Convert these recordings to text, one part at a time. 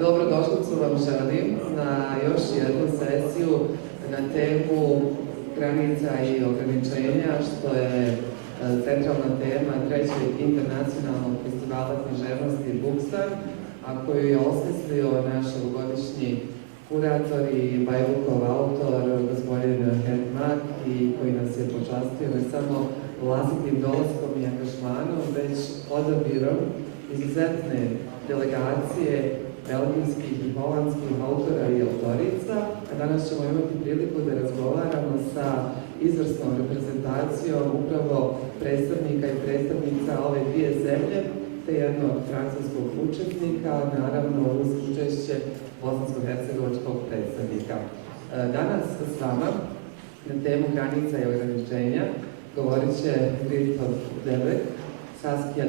Dobrodošlicu vam želim na još jednu sesiju na temu granica i ograničenja, što je centralna tema trećeg internacionalnog festivala književnosti Bookstan, a koju je osmislio naš ovogodišnji kurator i Bajlukov autor, gospodin Keulemans, i koji nas je počastio ne samo vlastitim dolaskom i angažmanom, već odabirom izuzetne delegacije belgijskih i holandskih autora i autorica, a danas ćemo imati priliku da razgovaramo sa izvrsnom reprezentacijom upravo predstavnika i predstavnica ove dvije zemlje, te jednog francuskog učesnika, naravno uz učešće bosansko-hercegovačkog predstavnika. Danas s vama na temu granica i ograničenja govorit će GRIET SASKIA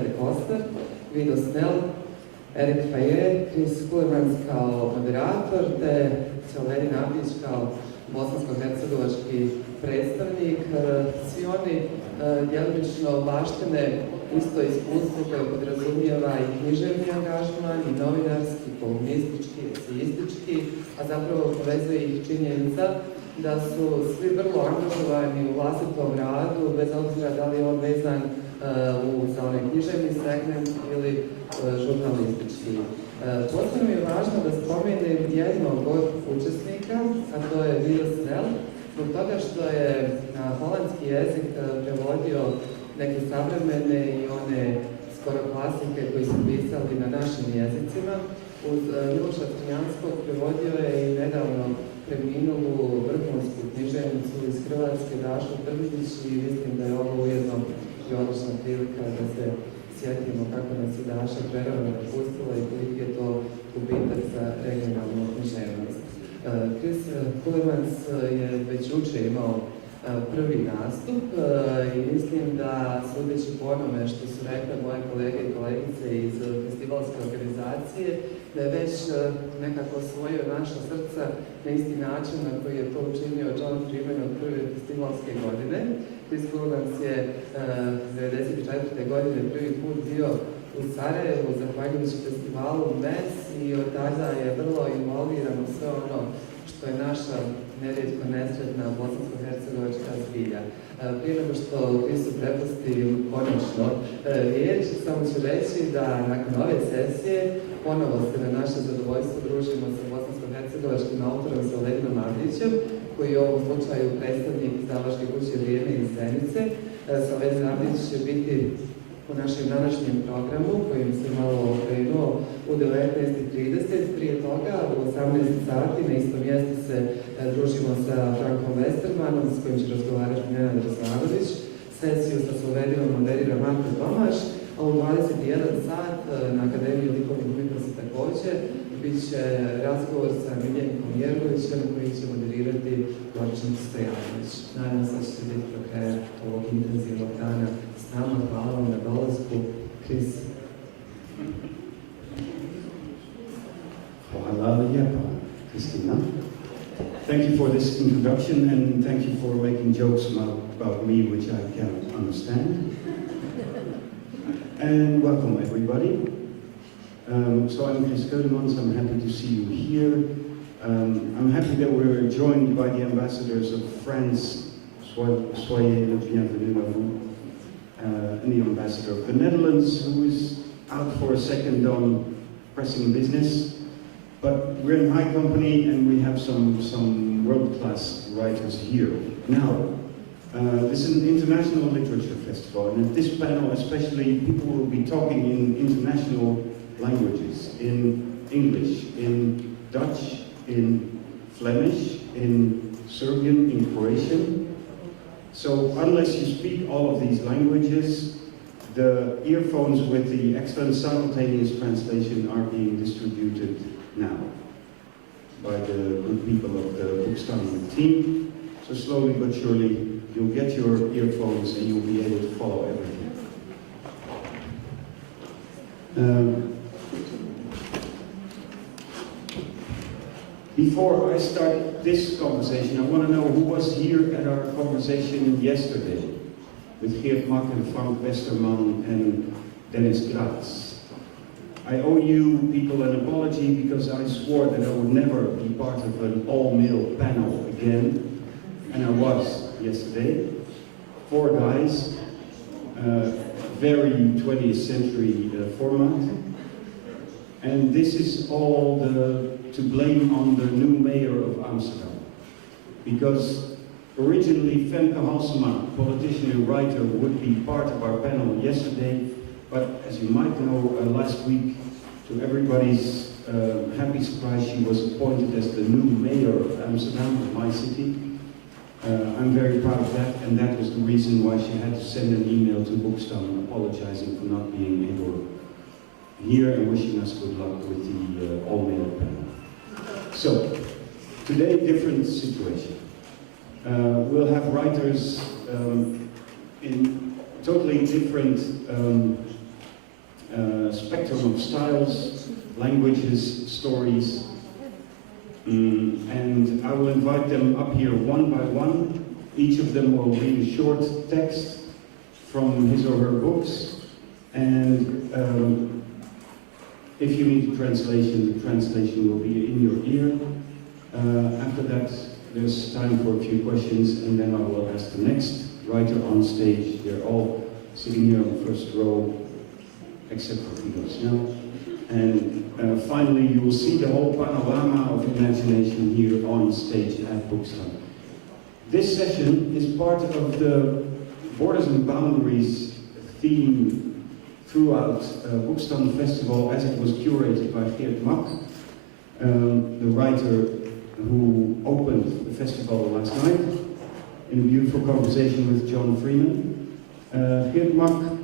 GUIDO SNEL, ÉRIC FAYE, Keulemans kao moderator, te SELVEDIN kao bosansko-hercegovački predstavnik. Svi oni djelomično baštine isto iskustvo koje podrazumijeva i književni angažman, i novinarski, kolumnistički, esejistički, a zapravo povezuje ih činjenica da su svi vrlo angažovani u vlastitom radu, bez obzira da li je on vezan za onaj književni segment ili žurnalistički. Posebno mi je važno da spomenem jednog od učesnika, a to je GUIDO SNEL, zbog toga što je na holandski jezik prevodio neke savremene i one skoro klasike koji su pisali na našim jezicima. Uz Miloša Crnjanskog prevodio je i nedavno preminulu vrhunsku književnicu iz Hrvatske, Dašu Trbić, i mislim da je ovo ujedno i odlična prilika da se sjetimo kako nas je Daša prerano napustila i koliki je to gubitak za regionalnu književnost. Keulemans je već jučer imao prvi nastup i mislim da, sudeći po onome što su rekle moje kolege i kolegice iz festivalske organizacije, da je već nekako osvojio naša srca na isti način na koji je to učinio John Freeman od prve festivalske godine. Keulemans je 1994. godine prvi put bio u Sarajevu zahvaljujući festivalu MES i od tada je vrlo involviran u sve ono što je naša nerijetko nesretna bosansko-hercegovačka zbilja. Prije nego što Kristu prepusti konačno riječ, samo ću reći da nakon ove sesije ponovo se na naše zadovoljstvo družimo sa bosansko-hercegovačkim autorom SELVEDINom AVDIĆem, koji je u ovom slučaju predstavnik izdavačke kuće Vrijeme iz Zenice. SELVEDIN AVDIĆ će biti u našem današnjem programu, kojim se malo okrenuo u 19:30. Prije toga, u 18 sati, na istom mjestu se družimo sa Frankom Westermanom, s kojim će razgovarati Nenad Razlagović. Sesiju sa SELVEDINom moderira Marko Tomaš, a u 21 sat na Akademiji likovnih umjetnosti također bit će razgovor sa Miljenkom Jergovićem, koji će moderirati Gorčin Stojanović. Nadam se da ćete biti do kraja ovog intenzivnog dana s nama. Hvala vam na dolasku. Kris. Hvala lijepa, Kristina. Thank you for this introduction, and thank you for making jokes about me, which I cannot understand. And welcome, everybody. So I'm Keulemans. I'm happy to see you here. I'm happy that we're joined by the ambassadors of France, soyez le bienvenu à vous, and the ambassador of the Netherlands, who is out for a second on pressing business. But we're in high company, and we have some world-class writers here. Now, this is an international literature festival, and at this panel especially, people will be talking in international languages, in English, in Dutch, in Flemish, in Serbian, in Croatian. So unless you speak all of these languages, the earphones with the excellent simultaneous translation are being distributed now by the good people of the Bookstan team. So slowly but surely you'll get your earphones and you'll be able to follow everything. Before I start this conversation, I want to know who was here at our conversation yesterday with Geert Mak and Frank Westerman and Dennis Gratz. I owe you people an apology because I swore that I would never be part of an all-male panel again, and I was yesterday. 4 guys, very 20th century format, and this is all to blame on the new mayor of Amsterdam, because originally Femke Halsema, politician and writer, would be part of our panel yesterday. But as you might know, last week, to everybody's happy surprise, she was appointed as the new mayor of Amsterdam, of my city. I'm very proud of that, and that was the reason why she had to send an email to Bookstan apologizing for not being able here and wishing us good luck with the all-male panel. So, today, different situation. We'll have writers in totally different spectrum of styles, languages, stories, and I will invite them up here one by one. Each of them will read a short text from his or her books, and if you need a translation, the translation will be in your ear. After that, there's time for a few questions, and then I will ask the next writer on stage. They're all sitting here on the first row, except for Guido's now. And finally, you will see the whole panorama of imagination here on stage at Bookstan. This session is part of the Borders and Boundaries theme throughout Bookstan Festival, as it was curated by Geert Mak, the writer who opened the festival last night in a beautiful conversation with John Freeman. Geert Mak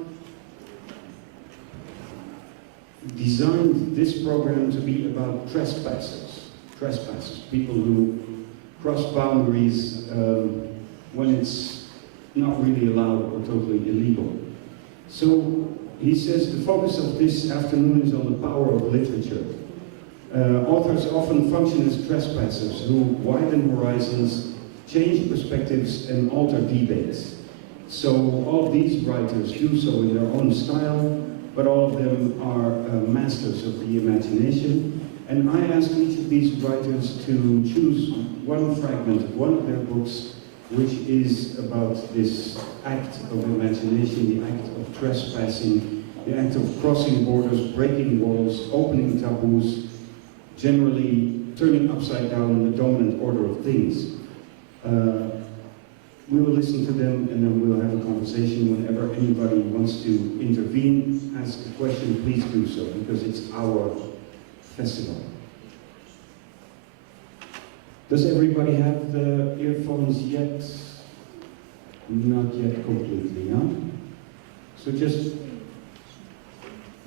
designed this program to be about trespassers, people who cross boundaries when it's not really allowed or totally illegal. So he says the focus of this afternoon is on the power of literature. Authors often function as trespassers who widen horizons, change perspectives, and alter debates. So all of these writers do so in their own style, but all of them are masters of the imagination. And I asked each of these writers to choose one fragment of one of their books, which is about this act of imagination, the act of trespassing, the act of crossing borders, breaking walls, opening taboos, generally turning upside down the dominant order of things. We will listen to them, and then we'll have a conversation. Whenever anybody wants to intervene, ask a question, please do so, because it's our festival. Does everybody have the earphones yet? Not yet completely, no? So just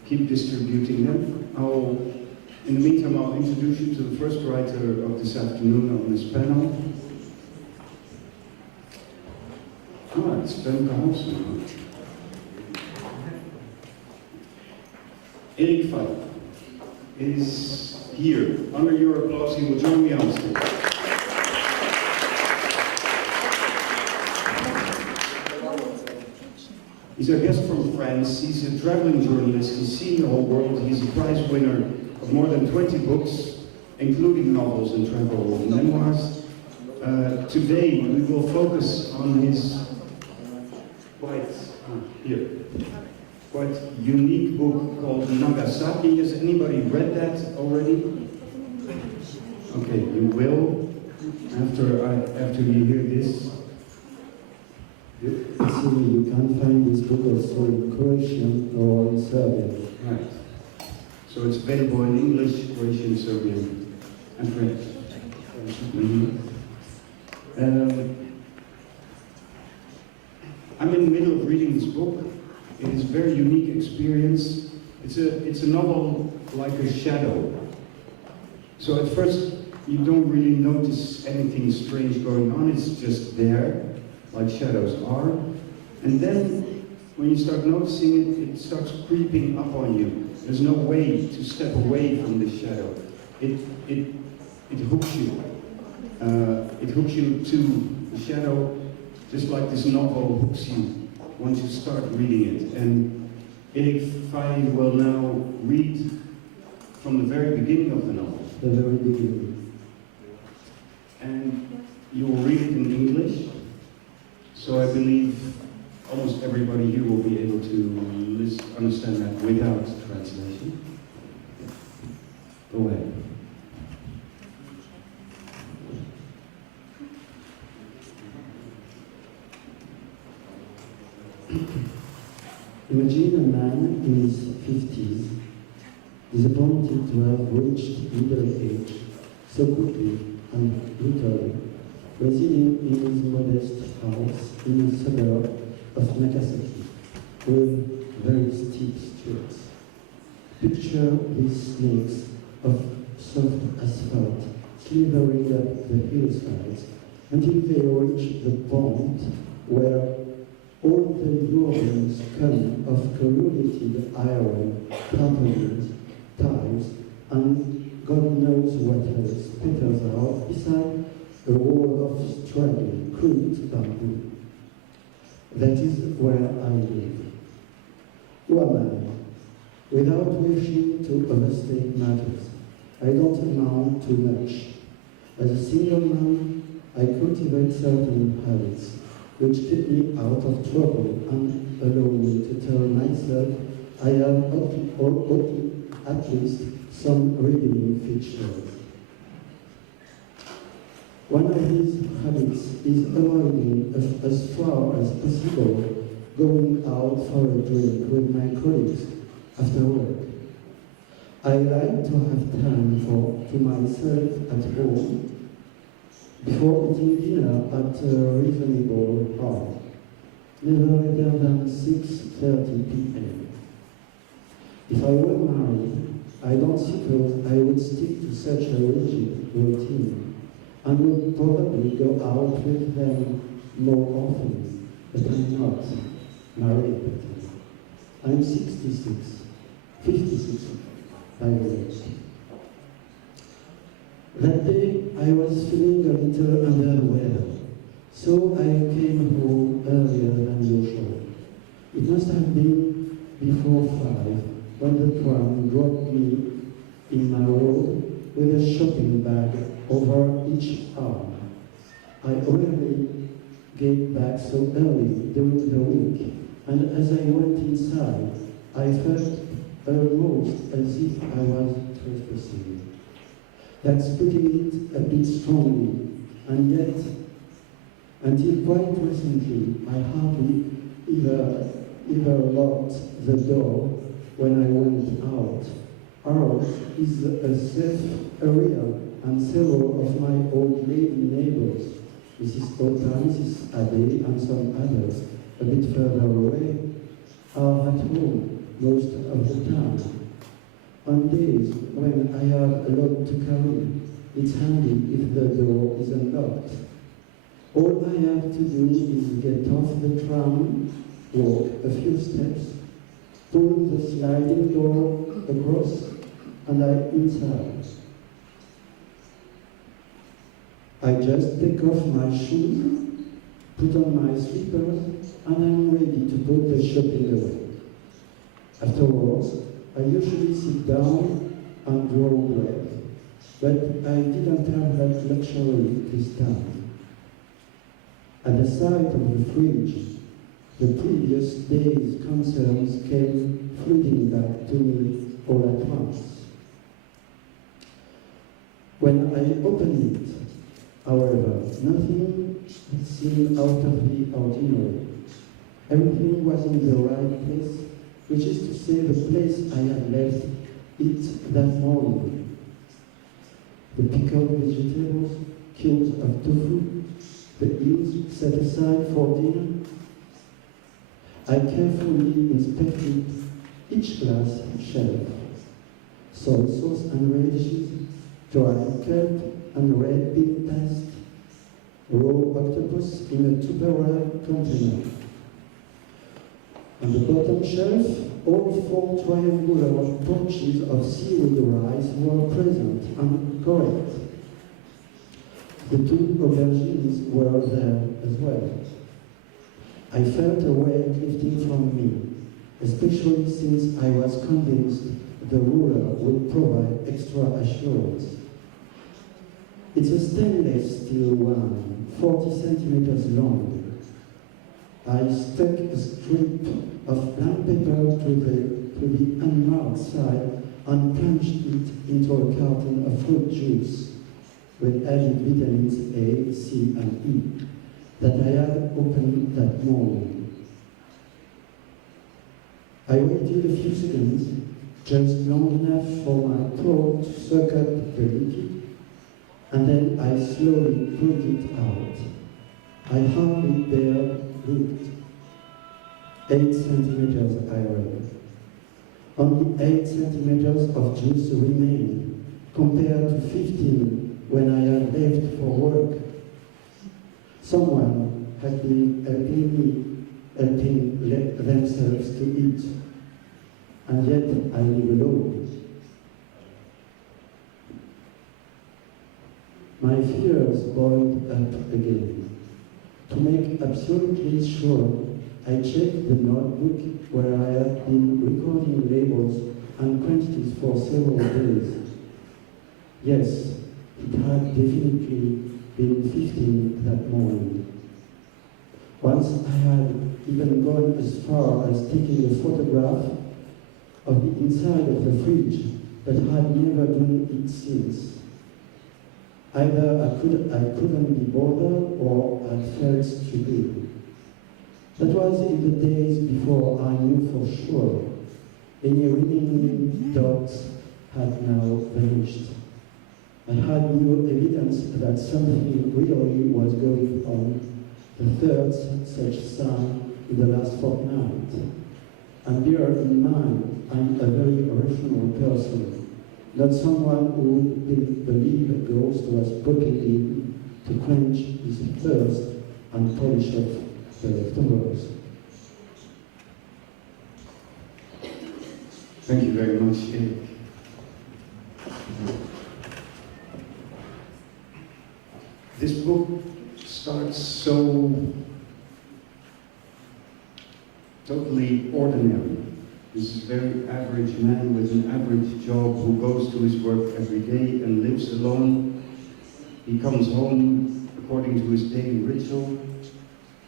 keep distributing them. In the meantime, I'll introduce you to the first writer of this afternoon on this panel. It's Femke Halsema. ÉRIC FAYE is here. Under your applause, he will join me on stage. He's a guest from France. He's a traveling journalist. He's seen the whole world. He's a prize winner of more than 20 books, including novels and travel memoirs. Today, we will focus on his quite unique book called Nagasaki. Has anybody read that already? Okay, you will after you hear this. So you can find this book also in Croatian or in Serbian. Right. So it's available in English, Croatian, Serbian, and French. I'm in the middle of reading this book. It is a very unique experience. It's a novel like a shadow. So at first you don't really notice anything strange going on. It's just there, like shadows are. And then when you start noticing it, it starts creeping up on you. There's no way to step away from this shadow. It hooks you. It hooks you to the shadow, just like this novel hooks you once you start reading it. And ÉRIC FAYE will now read from the very beginning of the novel. The very beginning. And you'll read it in English, so I believe almost everybody here will be able to understand that without translation. Go ahead. Imagine a man in his 50s, disappointed to have reached middle age so quickly and brutally, residing in his modest house in a suburb of Nagasaki, with very steep streets. Picture these snakes of soft asphalt slithering up the hillsides until they reach the point where all the luring scum of corrugated iron, tarpaulins, tiles, and God knows what else peters out beside a wall of straggling, crude bamboo. That is where I live. Who am I? Without wishing to overstate matters, I don't amount to much. As a single man, I cultivate certain habits which keep me out of trouble and allow me to tell myself I have at least some redeeming features. One of these habits is avoiding, as far as possible, going out for a drink with my colleagues after work. I like to have time to myself at home before eating dinner at a reasonable hour, never later than 6:30 p.m. If I were married, I don't suppose I would stick to such a rigid routine and would probably go out with them more often, but I'm not married. I'm 56 by the way. That day I was feeling a little underwear, so I came home earlier than usual. It must have been before 5 when the tram dropped me in my road with a shopping bag over each arm. I rarely get back so early during the week, and as I went inside, I felt almost as if I was trespassing. That's putting it a bit strongly, and yet, until quite recently, I hardly ever locked the door when I went out. Ours is a safe area, and several of my old lady neighbors, Mrs. Ota, Mrs. Ade, and some others, a bit further away, are at home most of the time. On days when I have a lot to carry, it's handy if the door is unlocked. All I have to do is get off the tram, walk a few steps, pull the sliding door across, and I'm inside. I just take off my shoes, put on my slippers, and I'm ready to put the shopping away. Afterwards, I usually sit down and draw breath, but I didn't have that luxury this time. At the sight of the fridge, the previous day's concerns came flooding back to me all at once. When I opened it, however, nothing seemed out of the ordinary. Everything was in the right place, which is to say the place I had left it that morning. The pickled vegetables, cubes of tofu, the eels set aside for dinner. I carefully inspected each glass shelf. Soy sauce and radishes, dried kelp and red bean paste, raw octopus in a Tupperware container. On the bottom shelf, all 4 triangular pouches of seaweed rice were present and correct. The 2 aubergines were there as well. I felt a weight lifting from me, especially since I was convinced the ruler would provide extra assurance. It's a stainless steel one, 40 centimeters long. I stuck a strip of blank paper to the unmarked side and plunged it into a carton of fruit juice with added vitamins A, C, and E that I had opened that morning. I waited a few seconds, just long enough for my throat to suck up the liquid, and then I slowly pulled it out. I hardly dared look. 8 centimeters I read. Only 8 centimeters of juice remained, compared to 15 when I had left for work. Someone had been helping themselves to eat, and yet I live alone. My fears boiled up again. To make absolutely sure, I checked the notebook where I had been recording labels and quantities for several days. Yes, it had definitely been 15 that morning. Once I had even gone as far as taking a photograph of the inside of the fridge, but had never done it since. Either I couldn't be bothered or I felt stupid. That was in the days before I knew for sure any remaining doubts had now vanished. I had new evidence that something really was going on, the third such sign in the last fortnight. And bear in mind, I'm a very rational person, not someone who would believe a ghost was poking in to quench his thirst and polish off the leftovers. Thank you very much, Eric. This book starts so totally ordinary. This is a very average man with an average job who goes to his work every day and lives alone. He comes home according to his daily ritual.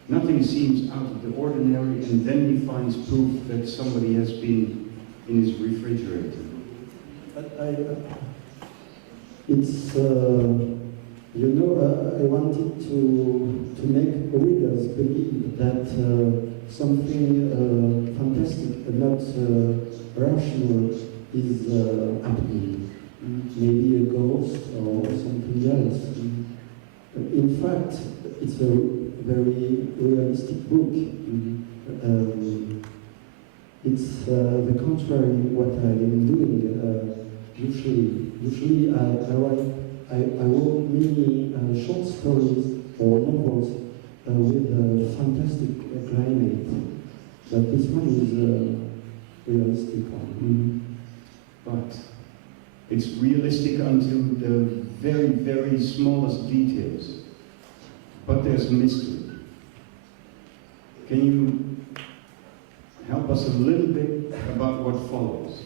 Nothing seems out of the ordinary, and then he finds proof that somebody has been in his refrigerator. But it's, you know, I wanted to make readers believe that something fantastic, not rational, is happening. Maybe a ghost or something else. In fact, it's a very realistic book. It's the contrary what I'm doing. Usually I wrote many short stories or novels with a fantastic climate, but this one is a realistic one. But it's realistic until the very, very smallest details. But there's mystery. Can you help us a little bit about what follows?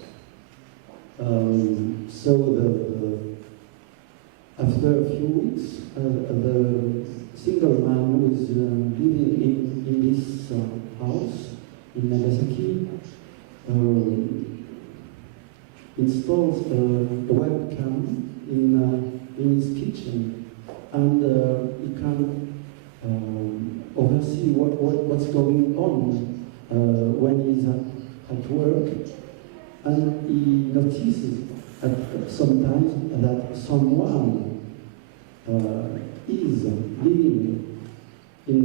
After a few weeks, the single man who is living in this house in Nagasaki installs a webcam in his kitchen, and he can oversee what's going on when he's at work, and he notices sometimes that someone is living in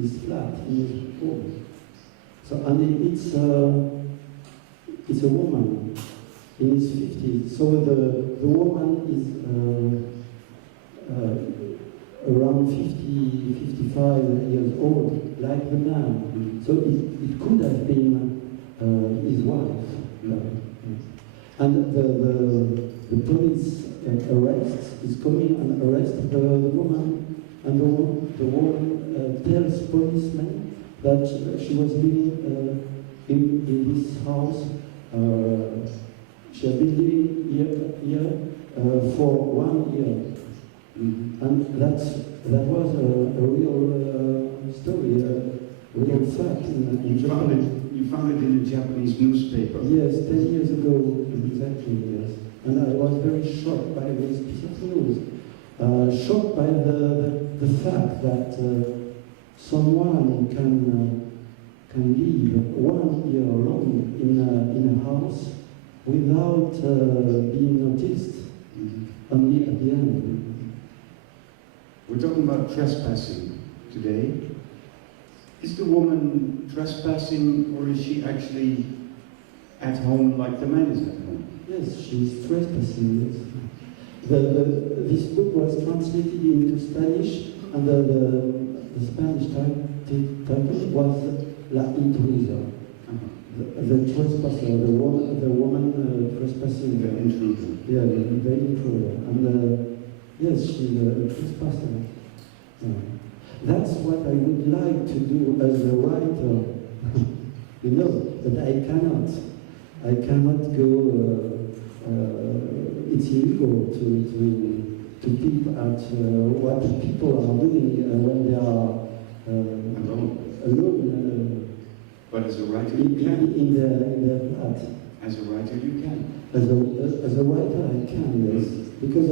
his flat, in his home. So, and it's a woman in his 50s. So the woman is around 50, 55 years old, like the man. So it could have been his wife. And the police is coming and arrests the woman, and the woman tells policemen that she was living in this house She had been living here for 1 year. And that was a real story, a real fact in Japan. You found it in a Japanese newspaper? Yes, 10 years ago, exactly, yes. And I was very shocked by this piece of news. Shocked by the fact that someone can live 1 year alone in a house without being noticed, only at the end. We're talking about trespassing today. Is the woman trespassing, or is she actually at home like the man is at home? Yes, she's trespassing. Yes. This book was translated into Spanish, and the Spanish title was La Intrusa. The trespasser, the woman trespassing. The intruder. Yeah, the intruder. And yes, she's a trespasser. That's what I would like to do as a writer, you know, but I cannot. I cannot go. It's illegal to peep at what people are doing when they are alone. But as a writer, you can. In their flat. As a writer, you can. As a writer, I can, yes, because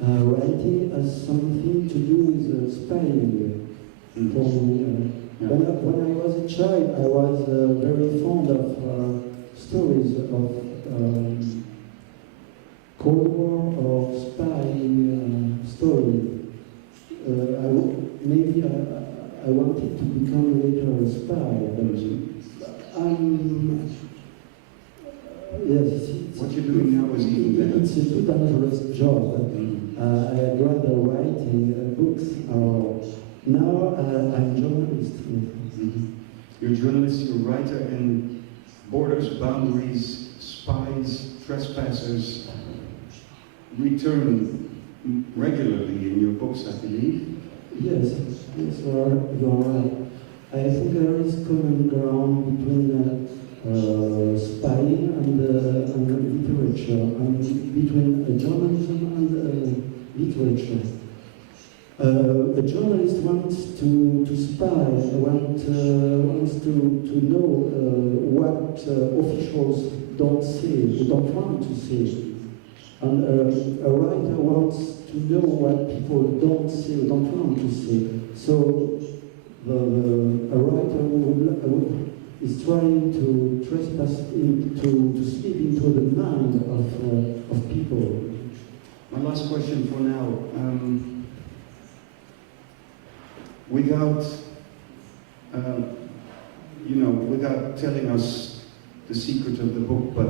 writing has something to do with spying. For me, when I was a child, I was very fond of stories of Cold War or spying story. Maybe I wanted to become later a spy, but yes. What you're doing now is even better. It's a too dangerous job. I'd rather writing books. Now I'm a journalist. You're a journalist, you're a writer, and borders, boundaries, spies, trespassers return regularly in your books, I believe. Yes, you are right. I think there is common ground between spying and literature, and between journalism and literature. A journalist wants to spy, wants to know what officials don't say, don't want to say. And a writer wants to know what people don't say, don't want to say. So a writer is trying to trespass, to slip into the mind of people. My last question for now. Without without telling us the secret of the book, but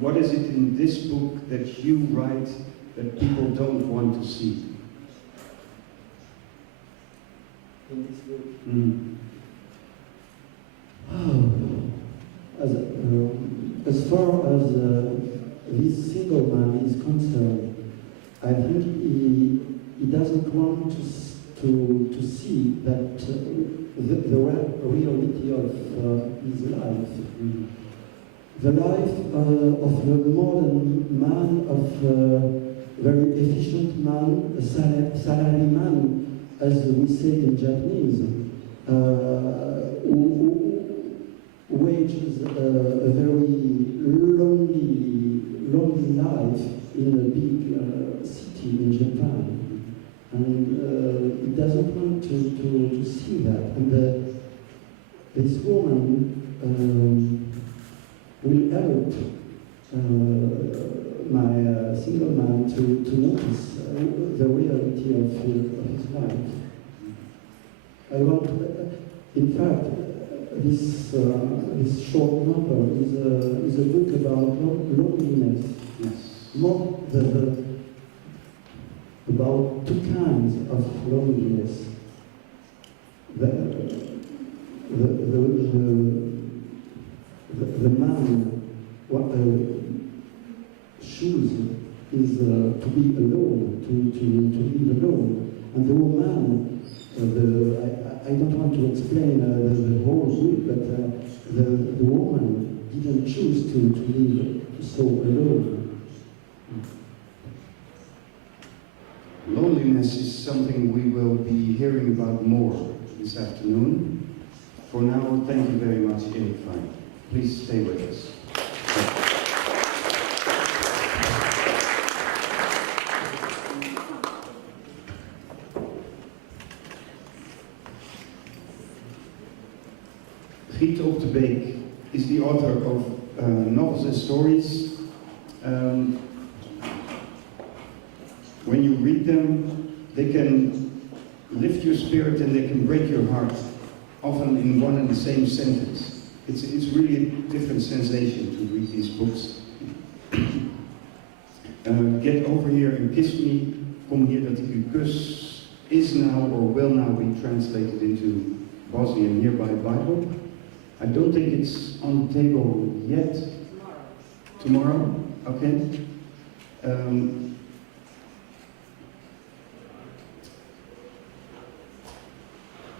what is it in this book that you write that people don't want to see? In this book? As far as this single man is concerned, I think he doesn't want to see that the reality of his life. The life of a modern man, of a very efficient man, a salary man, as we say in Japanese, who wages a very lonely life in a big city in Japan. And he doesn't want to see that. And this woman will help my single man to notice the reality of his life. I want, in fact, this short novel is a book about loneliness. Yes. More about two kinds of loneliness. The man chooses is to be alone, to live alone, and the woman. I don't want to explain the whole book, but the woman didn't choose to live so alone. Loneliness is something we will be hearing about more this afternoon. For now, thank you very much, ÉRIC. Please stay with us. GRIET of the BEECK is the author of novels and stories. When you read them, they can lift your spirit and they can break your heart, often in one and the same sentence. It's really a different sensation to read these books. Get over here and kiss me, kom hier dat ik u kus, is now or will now be translated into Bosnian here by Bible. I don't think it's on the table yet. Tomorrow? Okay.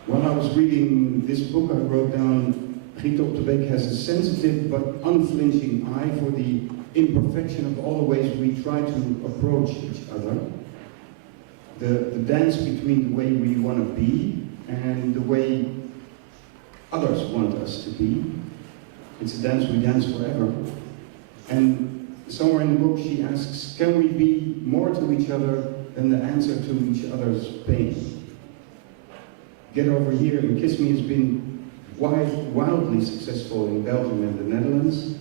While I was reading this book, I wrote down, GRIET op de BEECK has a sensitive but unflinching eye for the imperfection of all the ways we try to approach each other. The dance between the way we want to be and the way others want us to be. It's a dance we dance forever. And somewhere in the book she asks, can we be more to each other than the answer to each other's pain? Get Over Here and Kiss Me has been wildly successful in Belgium and the Netherlands.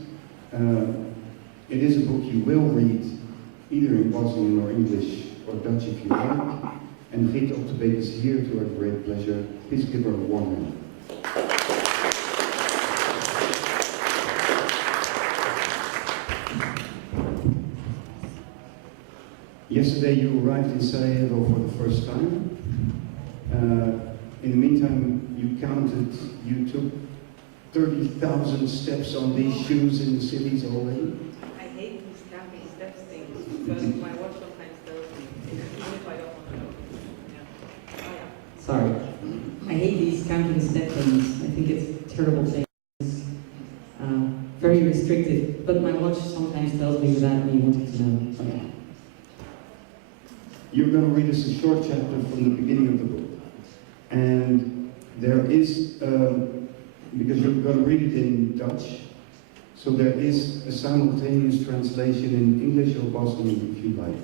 It is a book you will read either in Bosnian or English or Dutch if you like. And GRIET op de BEECK is here to our great pleasure. Please give her a warm hand. Yesterday you arrived in Sarajevo for the first time. In the meantime, you took 30,000 steps on these shoes in the cities already. I hate these camping steps things because my watch sometimes tells me, even if I don't want to know. Yeah. Oh, yeah. Sorry. I hate these camping step things. I think it's a terrible thing. It's very restrictive, but my watch sometimes tells me without me wanting to know. So, yeah. You're going to read us a short chapter from the beginning of the book. And there is, because you're going to read it in Dutch, so there is a simultaneous translation in English or Bosnian if you like.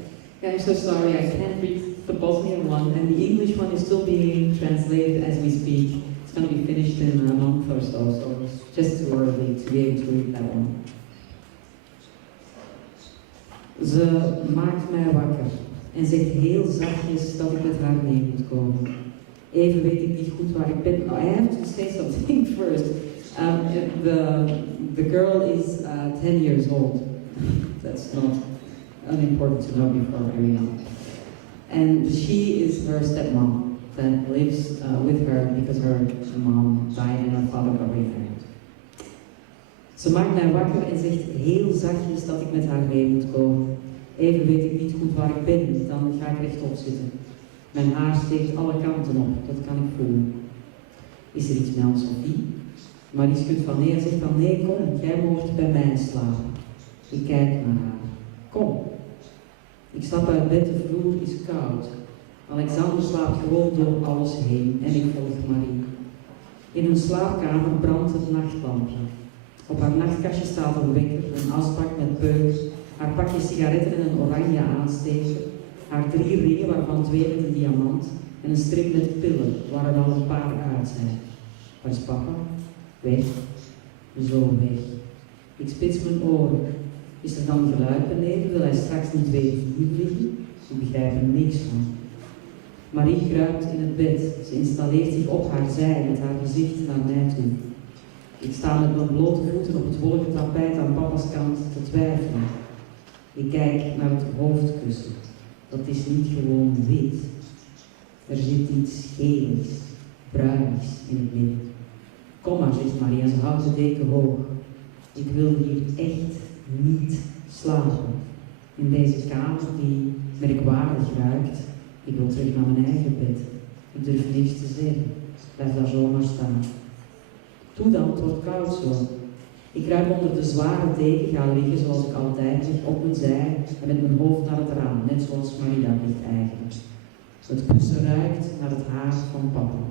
Yeah, I'm so sorry, I can't read the Bosnian one, and the English one is still being translated as we speak. It's going to be finished in a month or so it's just too early to be able to read that one. Ze maakt mij wakker en zegt heel zachtjes dat ik met haar mee moet komen. Even weet ik niet goed waar ik ben. Oh, I have to say something first. The girl is 10 years old. That's not unimportant to know before very young. And she is her stepmom that lives with her because her mom died and her father got remarried. Ze maakt mij wakker en zegt heel zachtjes dat ik met haar mee moet komen. Even weet ik niet goed waar ik ben, dan ga ik rechtop zitten. Mijn haar steekt alle kanten op, dat kan ik voelen. Is er iets meldt Sophie? Maar die schudt van nee en zegt dan nee, kom, jij mocht bij mij slapen. Ik kijk naar haar. Kom. Ik stap uit bed, de vloer is koud. Alexander slaapt gewoon door alles heen en ik volg Marie. In hun slaapkamer brandt het nachtlampje. Op haar nachtkastje staat een wekker, een asbak met peuk, haar pakje sigaretten en een oranje aansteker, haar 3 ringen waarvan 2 met een diamant en een strip met pillen waar er al een paar uit zijn. Waar is papa? Weg. Zo weg. Ik spits mijn oren. Is er dan geluid beneden? Wil hij straks niet weten hier liggen? Ik begrijp er niks van. Marie kruipt in het bed. Ze installeert zich op haar zij met haar gezicht naar mij toe. Ik sta met mijn blote voeten op het wolken tapijt aan papa's kant te twijfelen. Ik kijk naar het hoofdkussen. Dat is niet gewoon wit. Er zit iets geligs, bruins in het midden. Kom maar, zegt Marie en ze houdt de deken hoog. Ik wil hier echt niet slapen. In deze kamer die merkwaardig ruikt. Ik wil terug naar mijn eigen bed. Ik durf niks te zeggen. Blijf daar zomaar staan. Doe dan, het wordt koud zo. Ik kruip onder de zware deken, ga liggen zoals ik altijd lig, op mijn zij en met mijn hoofd naar het raam, net zoals Marie dat ligt eigenlijk. Het kussen ruikt naar het haar van papa.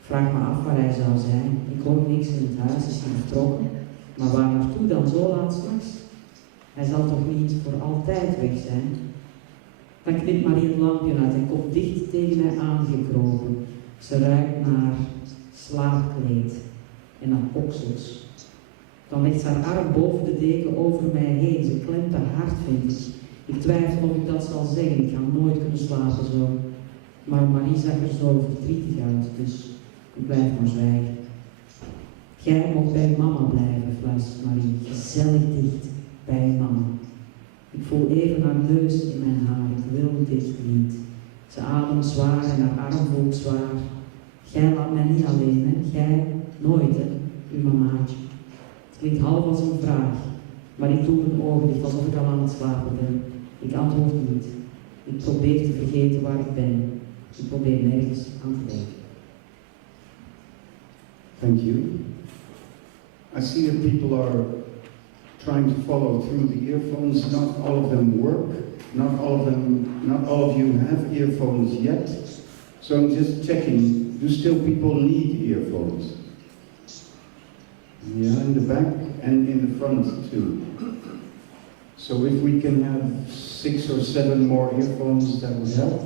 Vraag me af waar hij zou zijn. Ik hoor niks in het huis, is hij vertrokken. Maar waar naartoe dan zo laat s'nachts? Hij zal toch niet voor altijd weg zijn? Dan knipt Marie het lampje uit en komt dicht tegen mij aangekropen. Ze ruikt naar slaapkleed en naar oksels. Dan legt ze haar arm boven de deken over mij heen. Ze klemt haar hart, vind ik. Ik twijfel of ik dat zal zeggen. Ik ga nooit kunnen slapen zo. Maar Marie zag er zo verdrietig uit, dus ik blijf maar zwijgen. Jij moet bij mama blijven, fluistert Marie. Gezellig dicht bij mama. Ik voel even haar neus in mijn haar. Ik wil dit niet. Ze ademt zwaar en haar arm voelt zwaar. Jij laat mij niet alleen, hè? Jij nooit, hè? Uw mamaatje. Het klinkt half als een vraag, maar ik doe mijn ogen dicht alsof ik al aan het slapen ben. Ik antwoord niet. Ik probeer te vergeten waar ik ben. Ik probeer nergens aan te denken. Thank you. I see that people are trying to follow through the earphones. Not all of them work. Not all of you have earphones yet. So I'm just checking. Do still people need earphones? Yeah, in the back and in the front too. So if we can have 6 or 7 more earphones, that would help.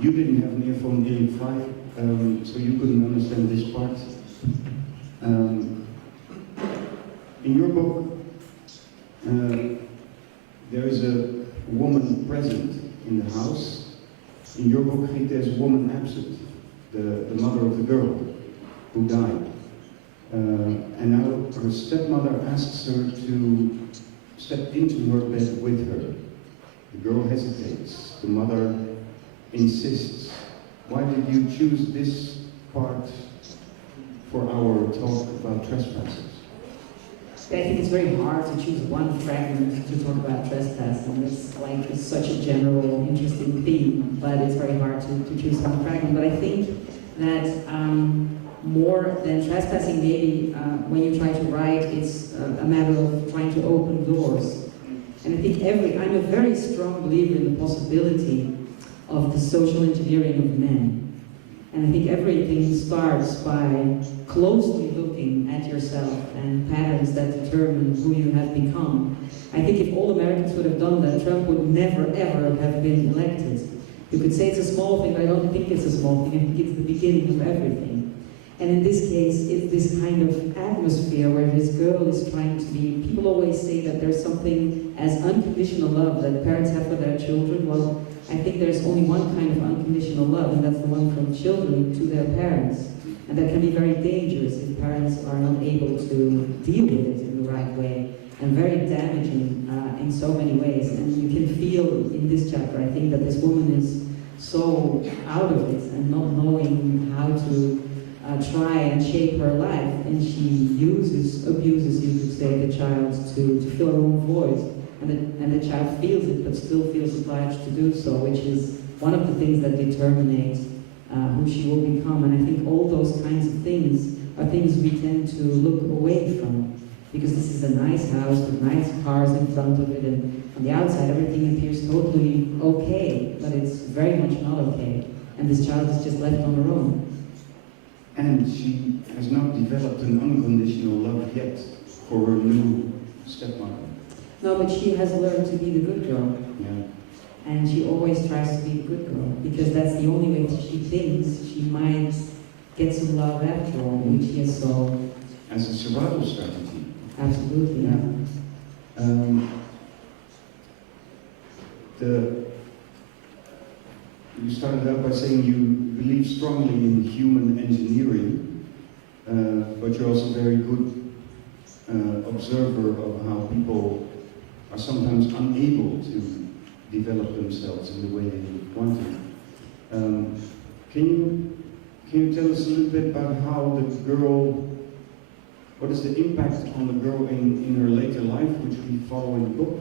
You didn't have an earphone, ÉRIC, so you couldn't understand this part. In your book, there is a woman present in the house. In your book, Griet, there's a woman absent, the mother of the girl who died. And now her stepmother asks her to step into her bed with her. The girl hesitates. The mother insists. Why did you choose this part for our talk about trespassers? I think it's very hard to choose one fragment to talk about trespassing. It's such a general, interesting theme, but it's very hard to choose one fragment. But I think that more than trespassing, maybe when you try to write, it's a matter of trying to open doors. And I think I'm a very strong believer in the possibility of the social engineering of men. And I think everything starts by closely looking at yourself and patterns that determine who you have become. I think if all Americans would have done that, Trump would never ever have been elected. You could say it's a small thing, but I don't think it's a small thing. I think it's the beginning of everything. And in this case, it's this kind of atmosphere where this girl is trying to be, people always say that there's something as unconditional love that parents have for their children. Well, I think there's only one kind of unconditional love, and that's the one from children to their parents. And that can be very dangerous if parents are not able to deal with it in the right way, and very damaging in so many ways. And you can feel in this chapter, I think, that this woman is so out of it and not knowing how to try and shape her life, and she abuses, you could say, the child to fill her own void. And the child feels it, but still feels obliged to do so, which is one of the things that determine who she will become. And I think all those kinds of things are things we tend to look away from, because this is a nice house with nice cars in front of it, and on the outside everything appears totally okay, but it's very much not okay. And this child is just left on her own. And she has not developed an unconditional love yet for her new stepmother. No, but she has learned to be the good girl. Yeah. And she always tries to be the good girl, because that's the only way that she thinks she might get some love after all, which is so... As a survival strategy. Absolutely, yeah. You started out by saying you believe strongly in human engineering, but you're also a very good observer of how people are sometimes unable to develop themselves in the way they want to. Can you tell us a little bit about how the girl, what is the impact on the girl in her later life, which we follow in the book,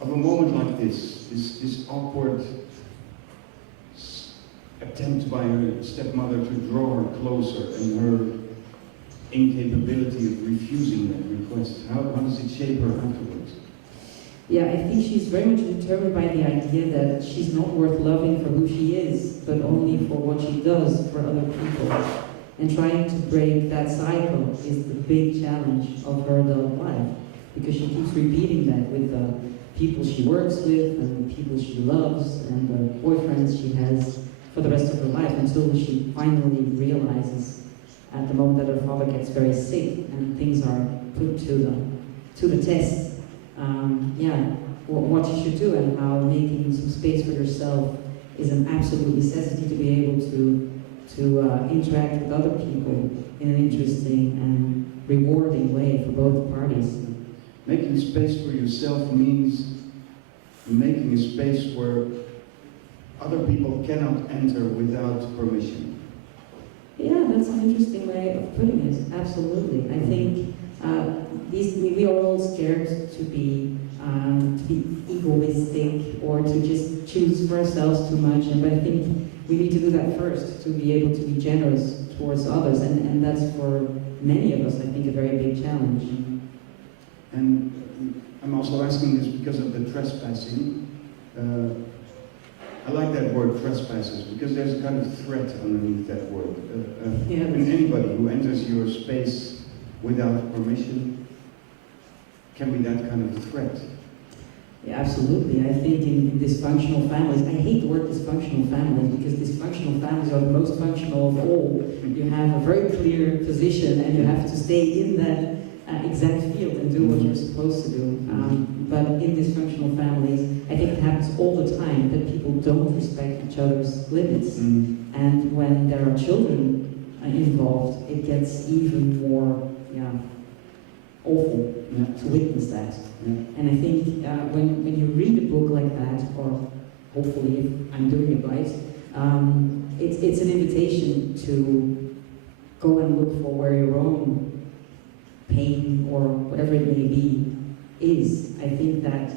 of a moment like this awkward attempt by her stepmother to draw her closer and her incapability of refusing that request? How does it shape her afterwards? Yeah, I think she's very much determined by the idea that she's not worth loving for who she is, but only for what she does for other people. And trying to break that cycle is the big challenge of her adult life, because she keeps repeating that with the people she works with and the people she loves and the boyfriends she has for the rest of her life, until she finally realizes at the moment that her father gets very sick and things are put to the test. What she should do, and how making some space for yourself is an absolute necessity to be able to interact with other people in an interesting and rewarding way for both parties. Making space for yourself means making a space where other people cannot enter without permission. Yeah, that's an interesting way of putting it. Absolutely. I think we are all scared to be egoistic or to just choose for ourselves too much. But I think we need to do that first, to be able to be generous towards others. And that's for many of us, I think, a very big challenge. And I'm also asking this because of the trespassing. I like that word, trespassers, because there's a kind of threat underneath that word. And anybody who enters your space without permission can be that kind of threat. Yeah, absolutely. I think in dysfunctional families, I hate the word dysfunctional families, because dysfunctional families are the most functional of all. You have a very clear position and you have to stay in that exact field and do what you're supposed to do. But in dysfunctional families, I think it happens all the time that people don't respect each other's limits. And when there are children involved, it gets even more awful to witness that. And I think when you read a book like that, or hopefully if I'm doing it right, it's an invitation to go and look for where your own pain or whatever it may be is. I think that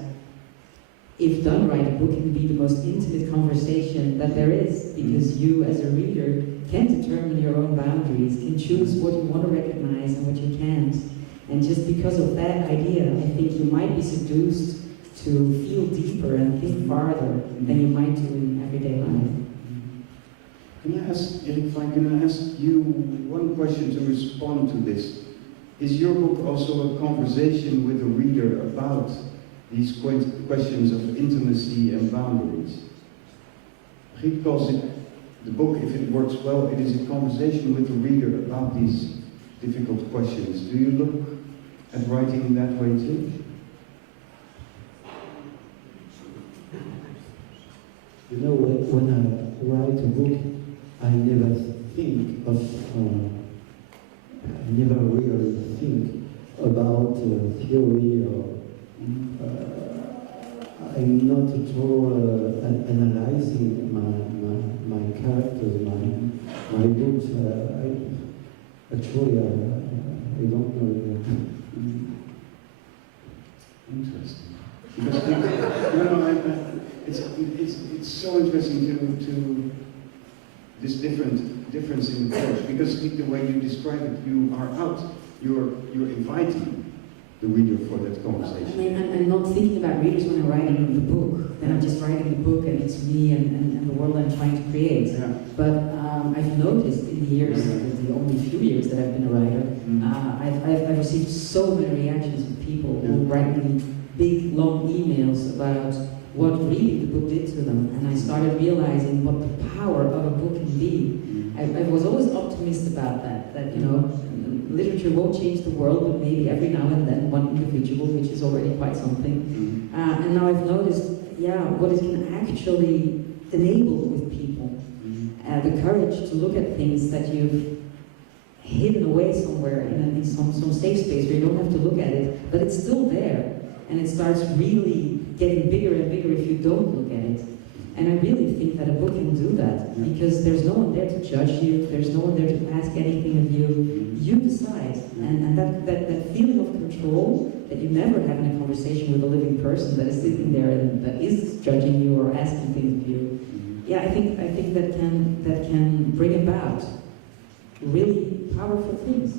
if done right, a book can be the most intimate conversation that there is, because you as a reader can determine your own boundaries, can choose what you want to recognize and what you can't. And just because of that idea, I think you might be seduced to feel deeper and think farther than you might do in everyday life. Can I ask, Eric, if I can ask you one question to respond to this? Is your book also a conversation with the reader about these questions of intimacy and boundaries? Griet calls it, the book, if it works well, it is a conversation with the reader about these difficult questions. Do you look at writing that way too? You know, when I write a book, I never think of, I never really think about theory or I'm not at all analyzing my characters, my books. Actually, I don't know. Interesting. Because it's so interesting to this difference in approach. Because the way you describe it, you are out. You're inviting the reader for that conversation. I mean, I'm not thinking about readers when I'm writing the book. Then I'm just writing the book, and it's me and the world I'm trying to create. Yeah. But I've noticed in the years, the only few years that I've been a writer, I've received so many reactions from people who write me big, long emails about what reading the book did to them. And I started realizing what the power of a book can be. I was always optimistic about that, you know, literature won't change the world, but maybe every now and then one individual, which is already quite something. And now I've noticed, what it can actually enable with people. The courage to look at things that you've hidden away somewhere in some safe space where you don't have to look at it, but it's still there. And it starts really getting bigger and bigger if you don't look at it. And I really think that a book can do that, because there's no one there to judge you, there's no one there to ask anything of you. You decide. And that feeling of control that you never have in a conversation with a living person that is sitting there and that is judging you or asking things of you, yeah, I think that can bring about really powerful things,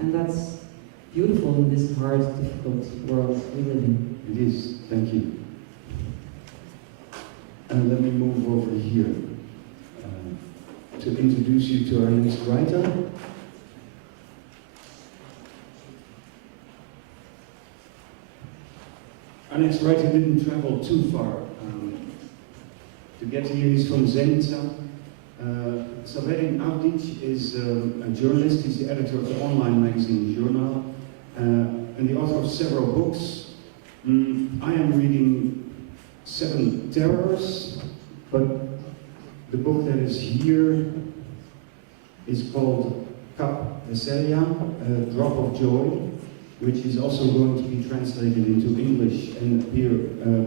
and that's beautiful in this hard, difficult world we live in. It is. Thank you. And let me move over here to introduce you to our next writer. Our next writer didn't travel too far to get here. He's from Zenica. SELVEDIN AVDIĆ is a journalist. He's the editor of the online magazine Journal and the author of several books. I am reading 7 Terrors, but the book that is here is called SASKIA, A Drop of Joy, which is also going to be translated into English and appear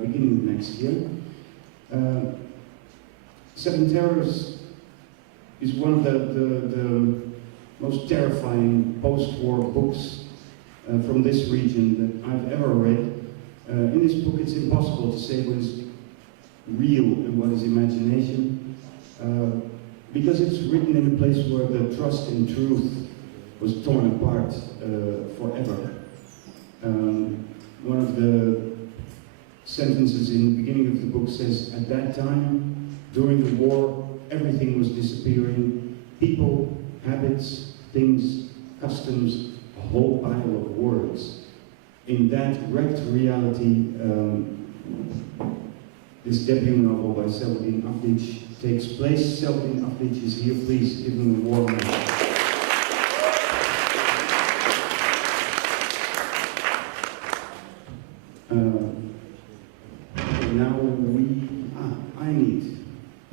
beginning next year. 7 Terrors is one of the most terrifying post-war books from this region that I've ever read. In this book, it's impossible to say what is real and what is imagination, because it's written in a place where the trust in truth was torn apart forever. One of the sentences in the beginning of the book says, at that time, during the war, everything was disappearing. People, habits, things, customs, a whole pile of words. In that wrecked reality, this debut novel by SELVEDIN AVDIĆ takes place. SELVEDIN AVDIČ is here. Please give him a warm welcome. Now I need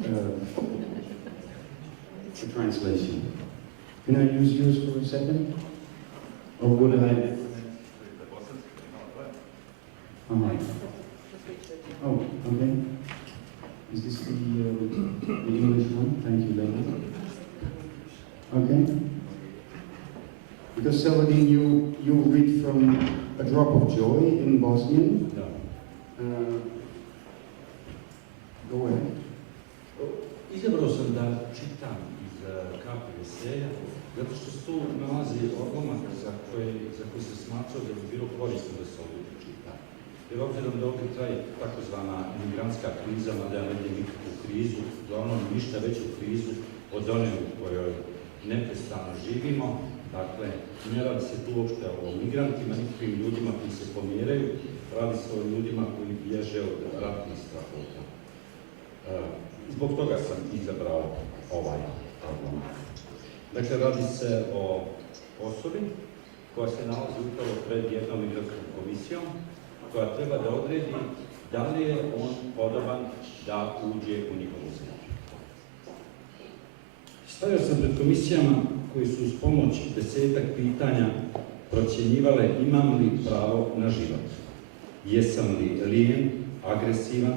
a translation. Can I use yours for a second? Or would I? Oh, okay. Is this the English one? Thank you, lady. Okay. Because SELVEDIN, you read from A Drop of Joy in Bosnian. Da. Go ahead. Izabrao sam da čitam iz kapi veselja, zato što se tu nalazi odlomak za koji se smatrao da bi bilo korisno da se ovdje čita. Jer obzirom da ovdje traje takozvana imigrantska kriza, mada ja ne vidim nikakvu krizu, uglavnom ništa veću krizu od one u kojoj neprestano živimo. Dakle, ne radi se tu uopšte o migrantima, nikakvim ljudima koji se pomjeraju, radi se o ljudima koji bježe od ratnih strahota. Zbog toga sam izabrao ovaj album. Dakle, radi se o osobi koja se nalazi upravo pred jednom migranskom komisijom, koja treba da odredi da li je on podoban da uđe u njihovu zemlju. Stavio sam pred komisijama koji su uz pomoć 10-ak pitanja procjenjivale imam li pravo na život. Jesam li lijen, agresivan,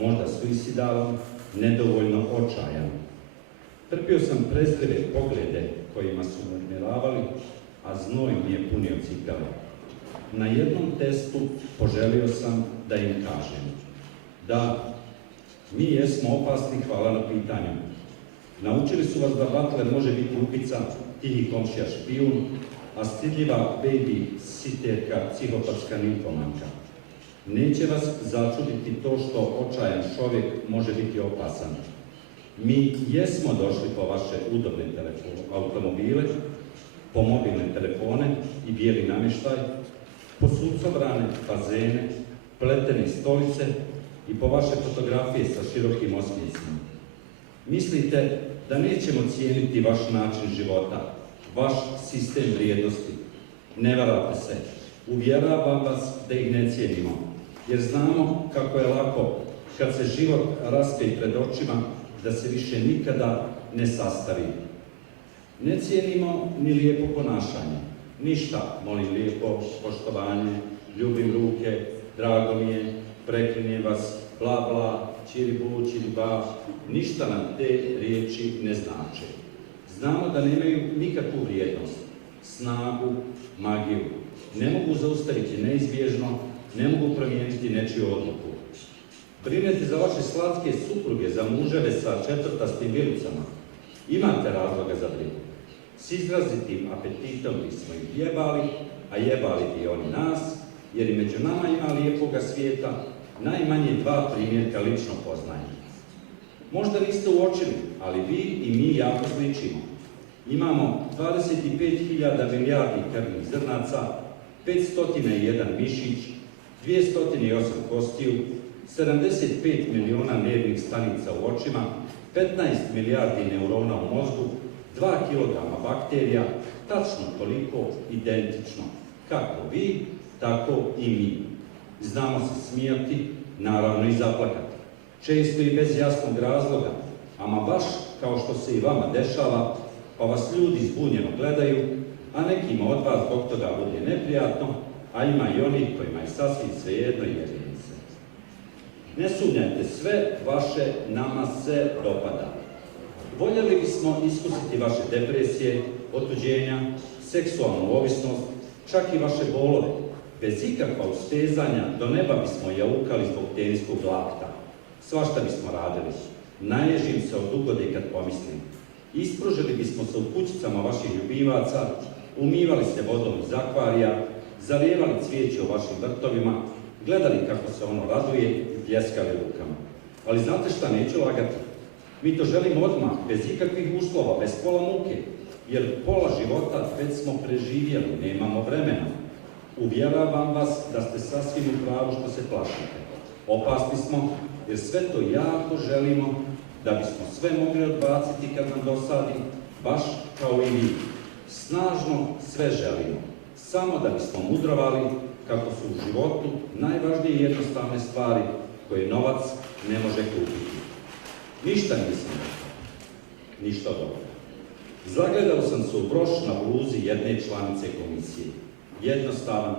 možda suicidalan, nedovoljno očajan. Trpio sam prezrive poglede kojima su me odmjeravali, a znoj mi je punio cipele. Na jednom testu poželio sam da im kažem da mi jesmo opasni, hvala na pitanju. Naučili su vas da Butler može biti ubica, tihi komšija špijun, a stidljiva baby siterka psihopatska nimfomanka. Neće vas začuditi to što očajan čovjek može biti opasan. Mi jesmo došli po vaše udobne automobile, po mobilne telefone i bijeli namještaj, po suncobrane bazene, pletene stolice i po vaše fotografije sa širokim osmijecima. Mislite da nećemo cijeniti vaš način života, vaš sistem vrijednosti. Ne varate se. Uvjeravam vas da ih ne cijenimo, jer znamo kako je lako kad se život raspe pred očima da se više nikada ne sastavi. Ne cijenimo ni lijepo ponašanje. Ništa, molim lijepo, poštovanje, ljubim ruke, drago mi je, preklinjem vas, bla bla, čiribu, čiriba, ništa nam te riječi ne znače. Znamo da nemaju nikakvu vrijednost, snagu, magiju. Ne mogu zaustaviti neizbježno, ne mogu promijeniti nečiju odluku. Brinete za vaše slatke supruge, za muževe sa četvrtastim vilicama. Imate razloga za brigu. S izrazitim apetitom bismo ih jebali, a jebali bi oni nas, jer i među nama ima lijepoga svijeta, najmanje 2 primjerka lično poznajemo. Možda niste uočili, ali vi i mi jako sličimo. Imamo 25.000 milijardi krvnih zrnaca, 501 mišić, 208 kostiju, 75 miliona nervnih stanica u očima, 15 milijardi neurona u mozgu, 2 kilograma bakterija, tačno toliko identično. Kako vi, tako i mi. Znamo se smijati, naravno i zaplakati. Često i bez jasnog razloga, ama baš kao što se i vama dešava, pa vas ljudi zbunjeno gledaju, a nekima od vas zbog toga bude neprijatno, a ima i onih kojima je sasvim svejedno i jedinice. Ne sumnjajte, sve vaše nama se dopada. Voljeli bismo iskusiti vaše depresije, otuđenja, seksualnu ovisnost, čak i vaše bolove. Bez ikakva ustezanja do neba bismo jaukali zbog teniskog lakta. Svašta bismo radili. Naježim se od ugode kad pomislim. Ispružili bismo se u kućicama vaših ljubivaca, umivali se vodom iz akvarija, zalijevali cvijeće u vašim vrtovima, gledali kako se ono raduje i pljeskali rukama. Ali znate šta, neću lagati. Mi to želimo odmah, bez ikakvih uslova, bez pola muke, jer pola života već smo preživjeli, nemamo vremena. Uvjeravam vas da ste sasvim u pravu što se plašite. Opasni smo, jer sve to jako želimo, da bismo sve mogli odbaciti kad nam dosadi, baš kao i vi. Snažno sve želimo, samo da bismo mudrovali kako su u životu najvažnije jednostavne stvari koje novac ne može kupiti. Ništa nisam rekao, ništa dobro. Zagledao sam se u broš na bluzi jedne članice komisije. Jednostavan,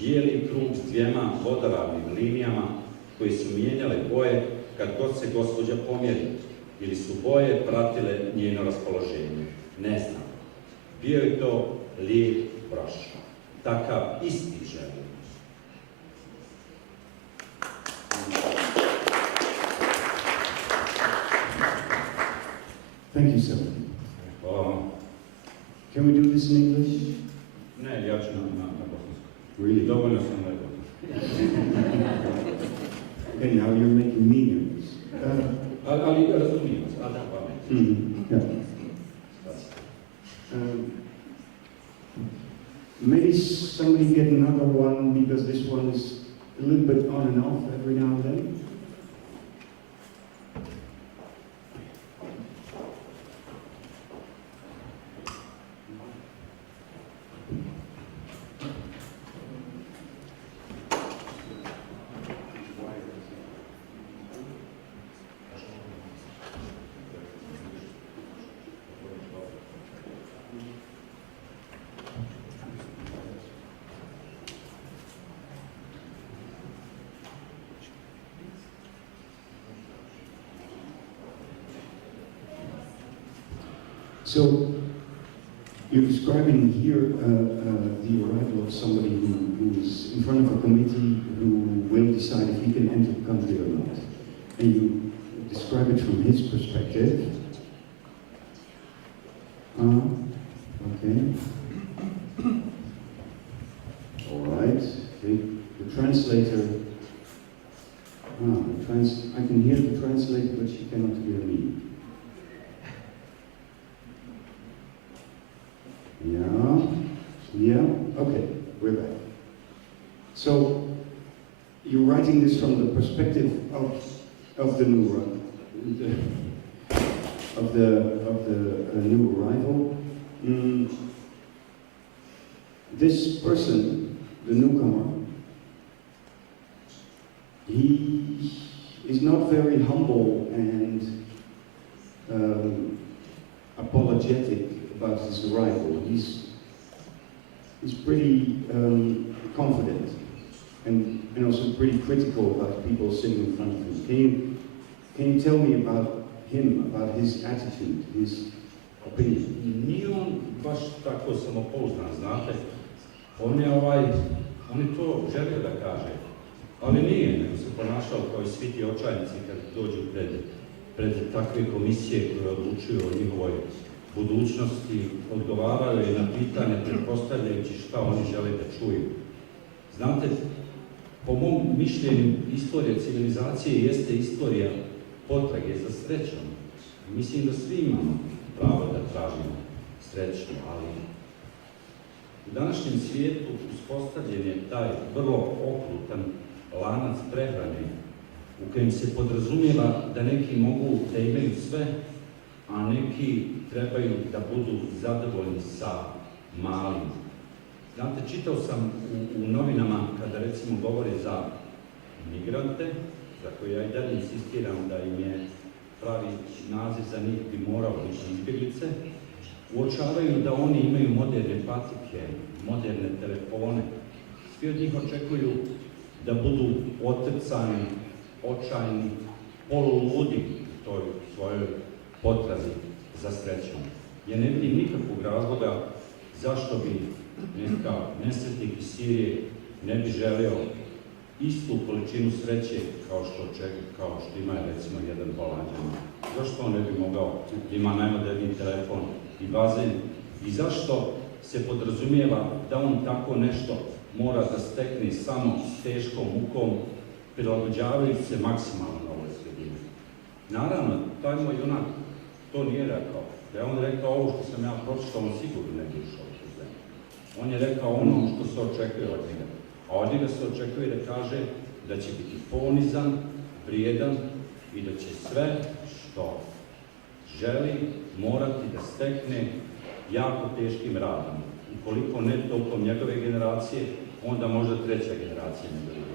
bijeli krug s 2 vodoravnim linijama koje su mijenjale boje kad god se gospođa pomjeri, ili su boje pratile njeno raspoloženje. Ne znam. Bio je to lijep broš. Takav isti želim. Thank you, sir. Can we do this in English? Ne, ja ću na bosansku. Really? Dovoljno sam rekao. Okay, now you're making me nervous. Ali razumijem vas, a da pamet. Yeah. Maybe somebody get another one because this one is a little bit on and off every now and then. So, you're describing here the arrival of somebody who is in front of a committee who will decide if he can enter the country or not. And you describe it from his perspective. Okay. All right. The translator. I can hear the translator, but she cannot hear me. Yeah, okay, we're back. So, you're writing this from the perspective of the new new arrival. This person, the newcomer, he is not very humble and apologetic about his arrival. He's pretty confident and also pretty critical about people sitting in front of him. Can you tell me about him, about his attitude, his opinion? Nije on baš tako samopouzdan, znate. On je to želio da kaže. ali nije, nego se ponašao kao i svi ti očajnici kad dođu pred takve komisije koje odlučuju o njihovoj budućnosti, odgovaraju i na pitanje pretpostavljajući šta oni žele da čuju. Znate, po mom mišljenju, istorija civilizacije jeste istorija potrage za srećom. Mislim da svi imamo pravo da tražimo sreću, ali u današnjem svijetu uspostavljen je taj vrlo okrutan lanac prehrane u kojem se podrazumijeva da neki mogu da imaju sve, a neki trebaju da budu zadovoljni sa malim. Znate, čitao sam u novinama kada recimo govore za migrante, za koje ja i dalje insistiram da im je pravi naziv za njih bi morao biti izbjeglice, uočavaju da oni imaju moderne patike, moderne telefone. Svi od njih očekuju da budu otrcani, očajni, poluludi u toj svojoj potrazi za srećom. Ja ne vidim nikakvog razloga zašto bi neka nesretnik iz Sirije ne bi želeo istu količinu sreće kao što ima recimo jedan Holanđan. Zašto on ne bi mogao da ima najmoderniji telefon i bazen i zašto se podrazumijeva da on tako nešto mora da stekne samo s teškom mukom, prilagođavajući se maksimalno na ovoj sredini. Naravno, taj moj junak to nije rekao. Da je on rekao ovo što sam ja pročitao, on sigurno ne bi ušao u tu zemlju. On je rekao ono što se očekuje od njega. A od njega se očekuje da kaže da će biti ponizan, vrijedan i da će sve što želi morati da stekne jako teškim radom. Ukoliko ne tokom njegove generacije, onda možda treća generacija njegove djece.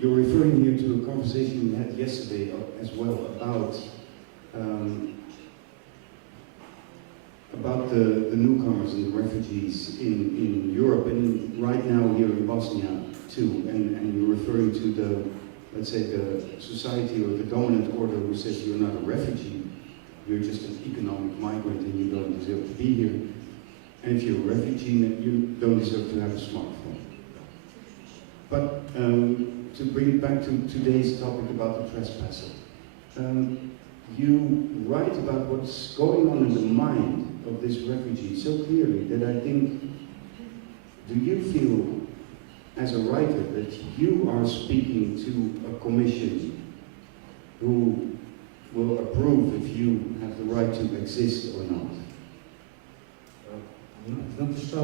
You're referring here to a conversation we had yesterday as well about the newcomers and the refugees in Europe and right now here in Bosnia too. And you're referring to the, let's say, the society or the dominant order who says you're not a refugee, you're just an economic migrant and you don't deserve to be here. And if you're a refugee, you don't deserve to have a smartphone. But to bring it back to today's topic about the trespasser, you write about what's going on in the mind of this refugee so clearly that I think, do you feel as a writer that you are speaking to a commission who will approve if you have the right to exist or not? Znate šta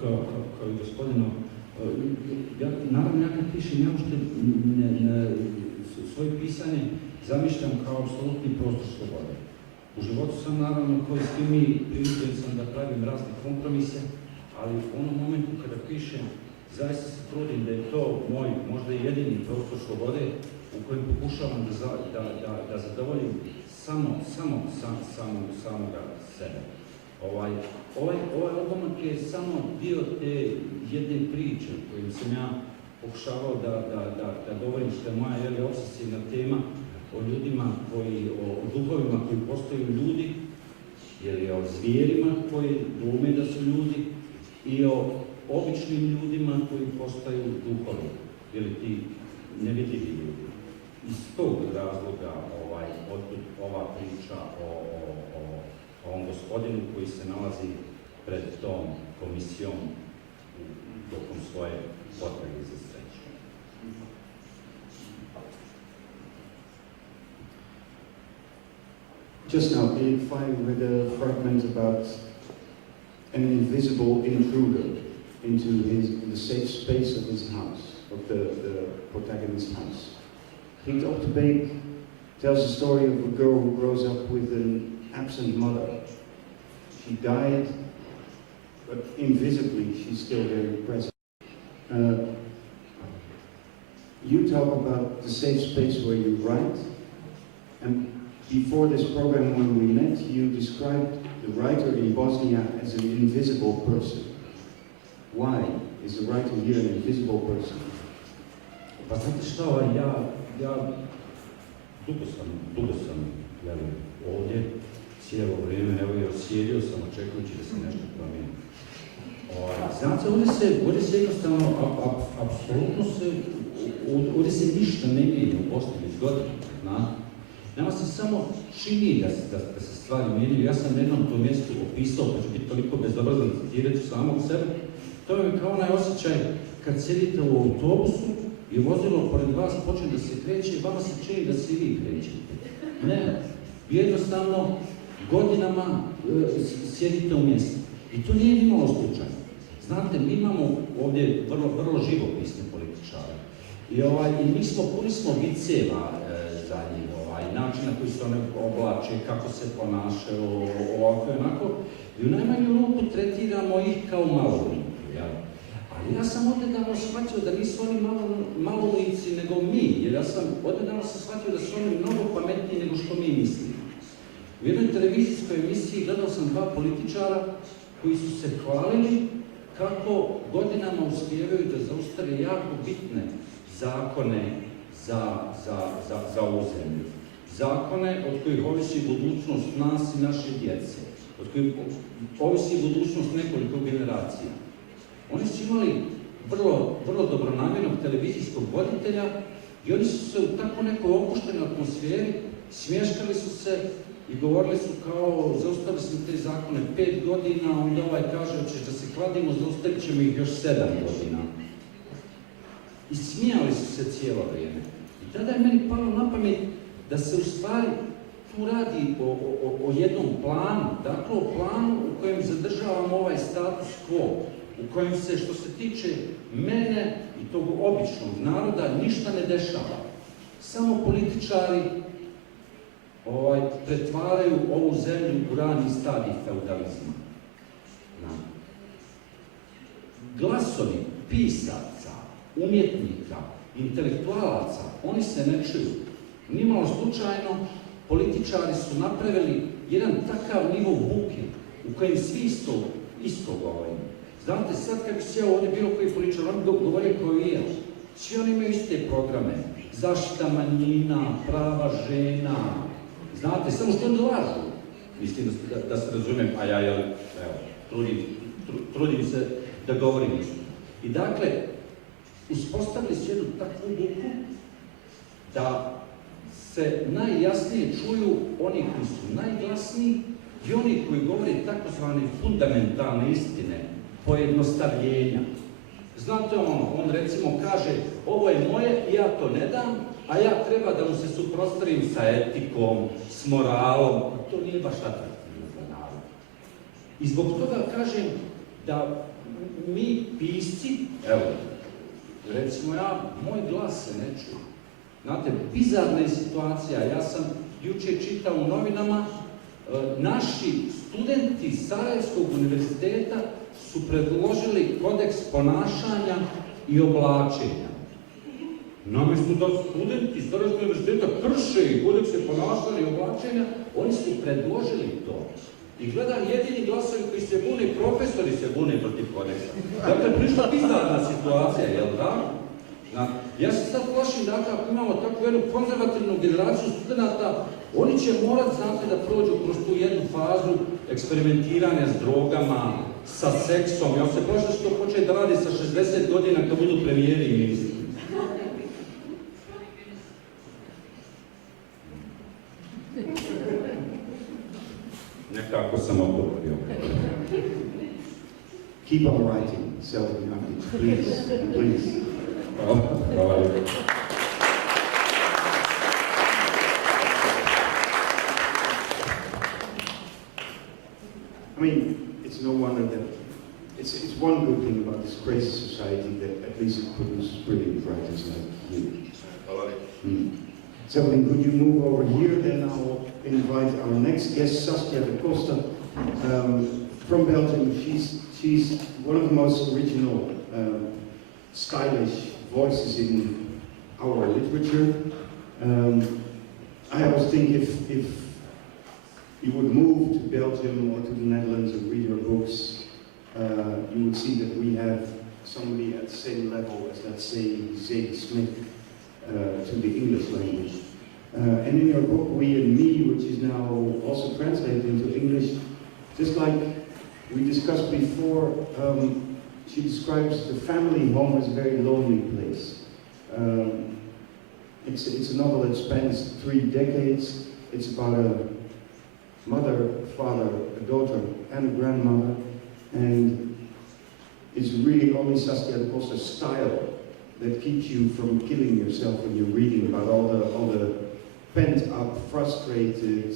kao i gospodinu, naravno ja kad pišem, ja uopšte svoje pisanje zamišljam kao apsolutni prostor slobode. U životu sam naravno koji s tim mi priličen sam da pravim razne kompromise, ali u onom momentu kada pišem, zaista se trudim da je to moj možda jedini prostor slobode u kojem pokušavam da zadovoljim samoga sebe. Ovaj odlomak je samo dio te jedne priče kojim sam ja pokušavao da govorim što je moja obsesivna tema o ljudima o duhovima koji postaju ljudi, o zvijerima koji glume da su ljudi i o običnim ljudima koji postaju duhovi, ili ti nevidljivi ljudi. Iz tog razloga ova priča o ovom gospodinu koji se nalazi pred tom komisijom tokom svoje potrage za sreću. Just now, in FAYE, we read a fragment about an invisible intruder into the safe space of his house, of the protagonist's house. GRIET op de Beek tells the story of a girl who grows up with an absent mother. She died, but invisibly she's still very present. You talk about the safe space where you write, and before this program when we met, you described the writer in Bosnia as an invisible person. Why is the writer here an invisible person? Pa znate šta, ja dugo sam ovdje, cijelo vrijeme, evo i osjedio sam očekujući da se nešto promijeni. Znate, ovdje se jednostavno, apsolutno se, ovdje se ništa ne mijenja u Bosni već godina. Nama se samo čini da se stvari mijenjaju. Ja sam na jednom tom mjestu opisao, pa ću biti toliko bezobrazan citirati samog sebe. To je kao onaj osjećaj kad sjedite u autobusu i vozilo pored vas počne da se kreće, vama se čini da se i vi krećete. Ne, jednostavno godinama sjedite u mjestu. I to nije nimalo slučajno. Znate, mi imamo ovdje vrlo živopisne političare. I puni smo viceva za njih, način na koji se one oblače, kako se ponašaju, ovako i onako. I u najmanju ruku tretiramo ih kao maloumnike. Ali ja sam odnedavno shvatio da nisu oni maloumnici nego mi, jer ja sam odnedavno shvatio da su oni mnogo pametniji nego što mi mislimo. U jednoj televizijskoj emisiji gledao sam dva političara koji su se hvalili kako godinama uspijevaju da zaustave jako bitne zakone za ovu zemlju. Zakone od kojih ovisi budućnost nas i naše djece, od kojih ovisi budućnost nekoliko generacija. Oni su imali vrlo dobronamjernog televizijskog voditelja i oni su se u tako nekoj opuštenoj atmosferi smješkali su se i govorili su kao zaustavili smo te zakone 5 godina, onda ovaj kaže hoćeš da se kladimo, zaustavit ćemo ih još 7 godina. I smijali su se cijelo vrijeme. I tada je meni palo na pamet da se u stvari tu radi o jednom planu, dakle o planu u kojem zadržavamo ovaj status quo, u kojem se, što se tiče mene i tog običnog naroda, ništa ne dešava. Samo političari pretvaraju ovu zemlju u rani stadij feudalizma. Glasovi pisaca, umjetnika, intelektualaca, oni se ne čuju. Nimalo slučajno, političari su napravili jedan takav nivo buke u kojem svi isto govorimo. Znate, sad kad bi se ovdje bilo koji političar, oni govore kao i ja. Svi oni imaju iste programe. Zaštita manjina, prava žena. Znate, samo što ne lažu. Mislim da se razumijem, a ja trudim se da govorim isto. I dakle, uspostavili su jednu takvu buku da se najjasnije čuju oni koji su najglasniji i oni koji govore takozvane fundamentalne istine, pojednostavljenja. Znate on recimo kaže ovo je moje i ja to ne dam, a ja treba da mu se suprotstavim sa etikom, s moralom, to nije baš atraktivno za narod. I zbog toga kažem da mi pisci, evo, recimo moj glas se ne čuje. Znate, bizarna je situacija, ja sam jučer čitao u novinama, naši studenti Sarajevskog univerziteta su predložili kodeks ponašanja i oblačenja. Namjesto da studenti Sarajevskog univerziteta krše kodekse ponašanja i oblačenja, oni su predložili to. I gledam jedini glasovi koji se bune, profesori se bune protiv kodeksa. Dakle, prišla bizarna situacija, jel da? Ja se sad plašim da ako imamo takvu jednu konzervativnu generaciju studenta, oni će morat, znate, da prođu kroz tu jednu fazu eksperimentiranja s drogama, sa seksom. Ja se plašim da će to početi da radi sa 60 godina kad budu premijeri i ministri. Nekako sam odgovorio. Keep on writing, SELVEDIN, please. Hvala. I mean, it's no wonder that it's one good thing about this crazy society that at least it produces brilliant writers like you. SELVEDIN, could you move over here? Then I'll invite our next guest, Saskia de Costa, from Belgium. She's one of the most original, stylish voices in our literature. I always think if you would move to Belgium or to the Netherlands and read her books, you would see that we have somebody at the same level as, let's say, Zadie Smith to the English language. And in your book, We and Me, which is now also translated into English, just like we discussed before, she describes the family home as a very lonely place. It's a novel that spans 3 decades. It's about a mother, father, a daughter, and a grandmother. And it's really only Saskia de Costa's style that keeps you from killing yourself when you're reading about all the pent-up, frustrated,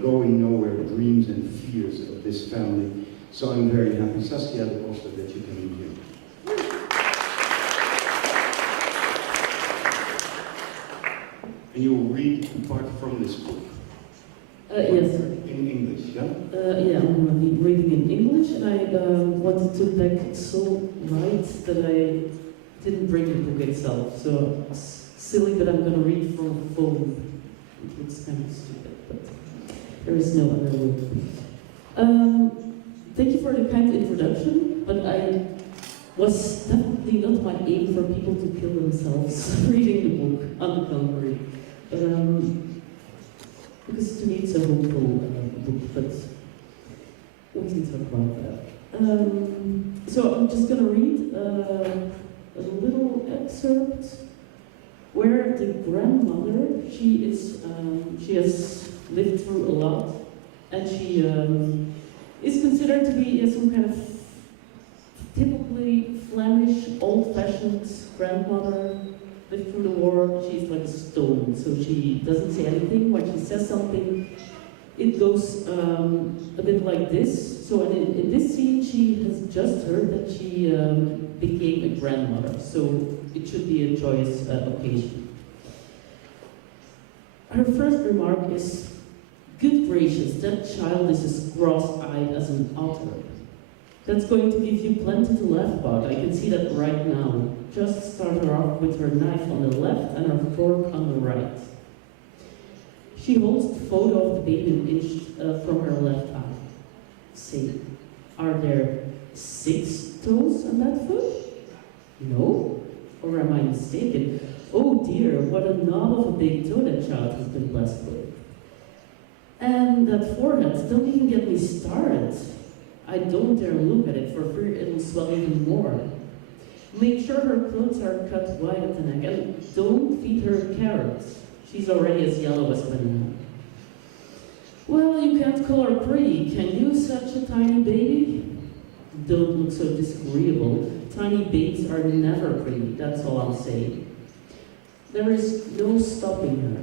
going nowhere dreams and fears of this family. So I'm very happy, Saskia de Costa, that you can be here. And you will read part from this book. Yes. In English, yeah? Yeah, I'm going to be reading in English, and I wanted to back so right that I didn't bring the book itself. So it's silly that I'm going to read from a phone. It looks kind of stupid, but there is no other way. Thank you for the kind introduction, but I was definitely not my aim for people to kill themselves reading the book, on the contrary. Because to me it's a hopeful book, but we can talk about that. So I'm just going to read a little excerpt where the grandmother, she has lived through a lot, and she is considered to be some kind of typically Flemish, old-fashioned grandmother. Lived through the war. She's like a stone, so she doesn't say anything. When she says something, it goes a bit like this. So in this scene, she has just heard that she became a grandmother, so it should be a joyous occasion. Her first remark is, "Good gracious, that child is as cross-eyed as an otter. That's going to give you plenty to laugh about, I can see that right now. Just start her off with her knife on the left and her fork on the right." She holds the photo of the baby an inch from her left eye. Say, "Are there 6 toes on that foot? No? Or am I mistaken? Oh dear, what a knob of a big toe that child has been blessed with. And that forehead, don't even get me started. I don't dare look at it for fear it'll swell even more. Make sure her clothes are cut wide at the neck, and don't feed her carrots. She's already as yellow as banana. Well, you can't call her pretty, can you, such a tiny baby? Don't look so disagreeable. Tiny babies are never pretty, that's all I'll say. There is no stopping her.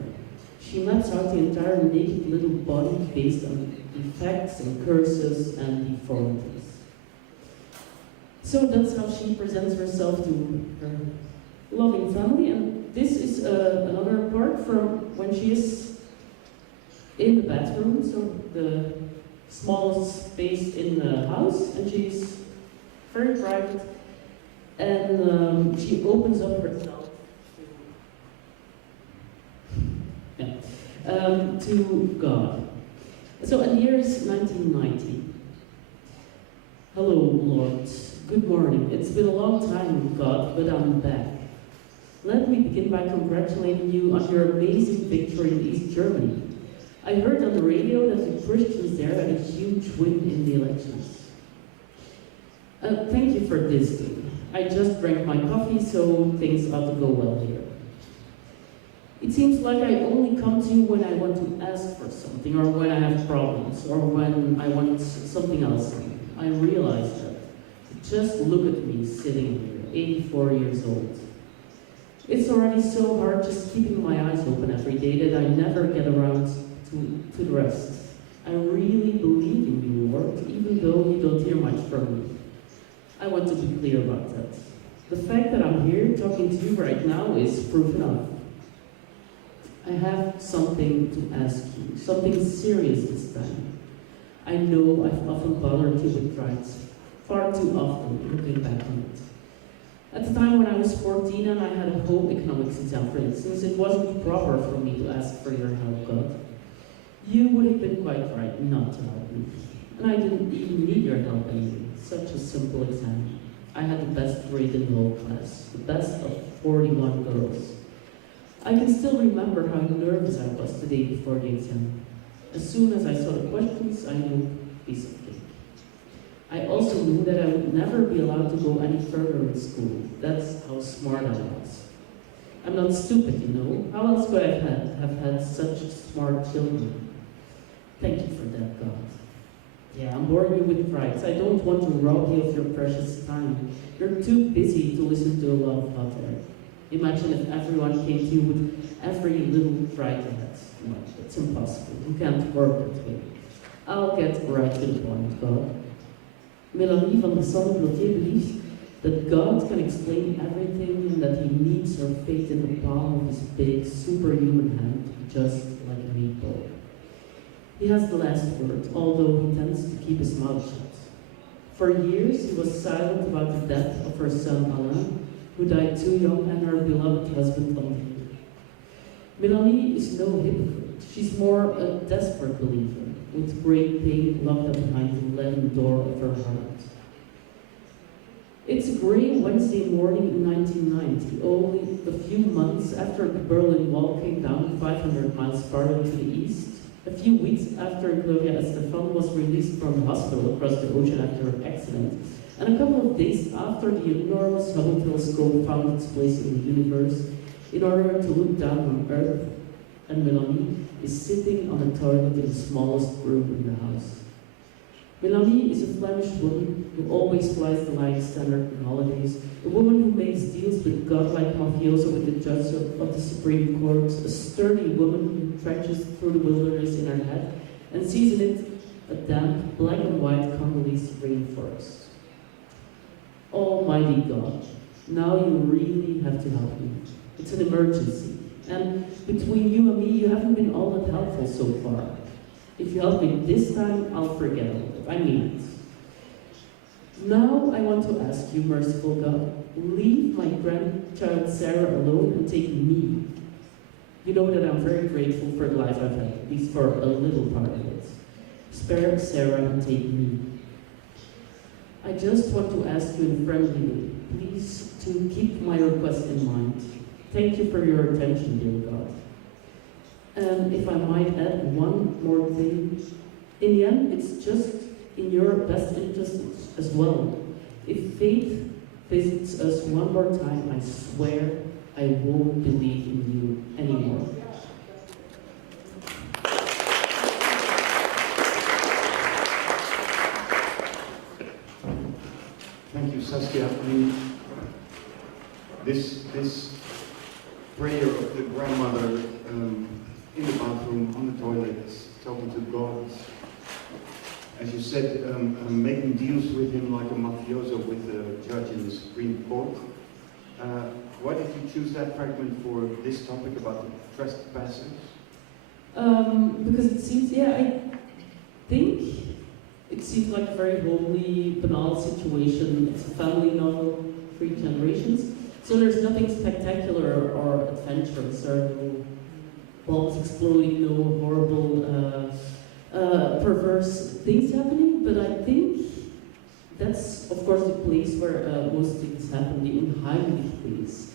She maps out the entire naked little body based on defects and curses and deformities. So that's how she presents herself to her loving family, and this is another part from when she is in the bathroom, so the smallest space in the house, and she's very private, and she opens up herself to God. So, and the year is 1990. Hello, Lord. Good morning. It's been a long time, God, but I'm back. Let me begin by congratulating you on your amazing victory in East Germany. I heard on the radio that the Christians there had a huge win in the elections. Thank you for this thing. I just drank my coffee, so things ought to go well here. It seems like I only come to you when I want to ask for something, or when I have problems, or when I want something else. I realize that. Just look at me sitting here, 84 years old. It's already so hard just keeping my eyes open every day that I never get around to the rest. I really believe in you, Lord, even though you don't hear much from me. I want to be clear about that. The fact that I'm here talking to you right now is proof enough. I have something to ask you, something serious this time. I know I've often bothered you with rights, far too often, looking back on it. At the time when I was 14 and I had a home economics exam, for instance, it wasn't proper for me to ask for your help, God. You would have been quite right not to help me. And I didn't even need your help anyway. Such a simple exam. I had the best grade in the whole class, the best of 41 girls. I can still remember how nervous I was the day before the exam. As soon as I saw the questions, I knew piece of cake. I also knew that I would never be allowed to go any further in school. That's how smart I was. I'm not stupid, you know. How else could I have had such smart children? Thank you for that, God. Yeah, I'm boring you with frights. I don't want to rob you of your precious time. You're too busy to listen to a love letter. Imagine if everyone came to you with every little fright they had. No, it's impossible. You can't work that way. I'll get right to the point, God. Melanie van der Sanne-Blotier believes that God can explain everything and that he needs her faith in the palm of his big, superhuman hand, just like a meatball. He has the last word, although he tends to keep his mouth shut. For years, he was silent about the death of her son Alain, who died too young, and her beloved husband André. Melanie is no hypocrite. She's more a desperate believer, with great pain locked up behind the leaden door of her heart. It's a grey Wednesday morning in 1990, only a few months after the Berlin Wall came down 500 miles farther to the east, a few weeks after Gloria Estefan was released from the hospital across the ocean after her accident, and a couple of days after the enormous Hubble telescope found its place in the universe in order to look down on Earth, and Melanie is sitting on a toilet in the smallest room in the house. Melanie is a Flemish woman who always flies the line standard on holidays, a woman who makes deals with godlike mafioso with the judge of the Supreme Court, a sturdy woman who trenches through the wilderness in her head and sees in it a damp, black and white Congolese rainforest. Almighty God, now you really have to help me. It's an emergency, and between you and me, you haven't been all that helpful so far. If you help me this time, I'll forget all of it. I mean it. Now I want to ask you, merciful God, leave my grandchild Sarah alone and take me. You know that I'm very grateful for the life I've had, at least for a little part of it. Spare Sarah and take me. I just want to ask you in a friendly way, please, to keep my request in mind. Thank you for your attention, dear God. And if I might add one more thing, in the end, it's just in your best interest as well. If fate visits us one more time, I swear I won't believe in you anymore. Thank you, Saskia. I mean, this prayer of the grandmother in the bathroom, on the toilet, talking to God, as you said, making deals with him like a mafioso with a judge in the Supreme Court. Why did you choose that fragment for this topic about the trespassers? Because it seems, I think it seems like a very homely, banal situation. It's a family novel, 3 generations. So there's nothing spectacular or adventurous, or no bombs exploding, no horrible, perverse things happening. But I think that's, of course, the place where most things happen, the unheimlich things.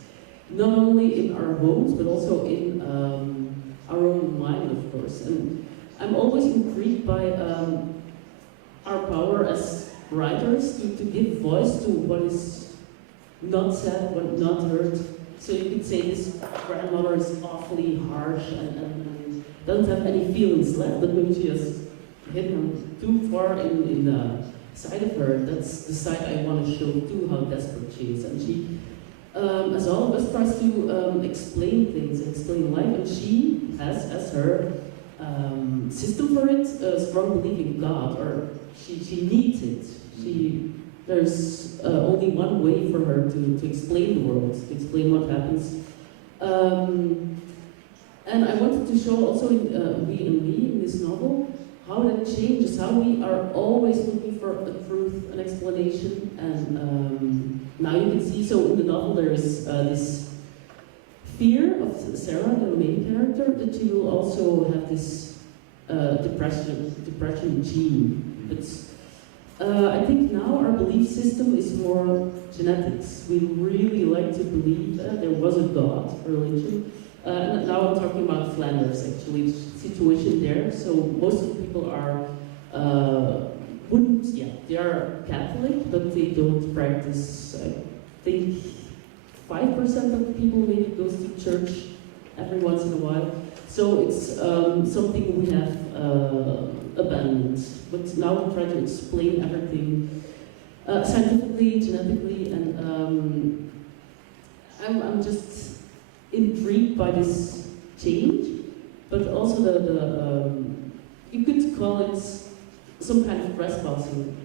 Not only in our homes, but also in our own mind, of course. And I'm always intrigued by our power as writers to give voice to what is not said, what not heard. So you could say this grandmother is awfully harsh and doesn't have any feelings left, but maybe she has hit him too far in the side of her. That's the side I want to show too, how desperate she is. And she, as all of us, tries to explain things and explain life, and she has as her system for it a strong belief in God, or she needs it. There's only one way for her to explain the world, to explain what happens. And I wanted to show also in We and Me, in this novel, how that changes, how we are always looking for a truth, an explanation. And now you can see, so in the novel there is this fear of Sarah, the main character, that she will also have this depression gene. But I think now our belief system is more genetics. We really like to believe that there was a God, religion. Now I'm talking about Flanders, actually, the situation there. So most of the people are wouldn't, yeah, they are Catholic, but they don't practice, I think 5% of the people maybe goes to church every once in a while. So it's something we have abandoned. But now we try to explain everything scientifically, genetically, and I'm just intrigued by this change, but also the you could call it some kind of trespassing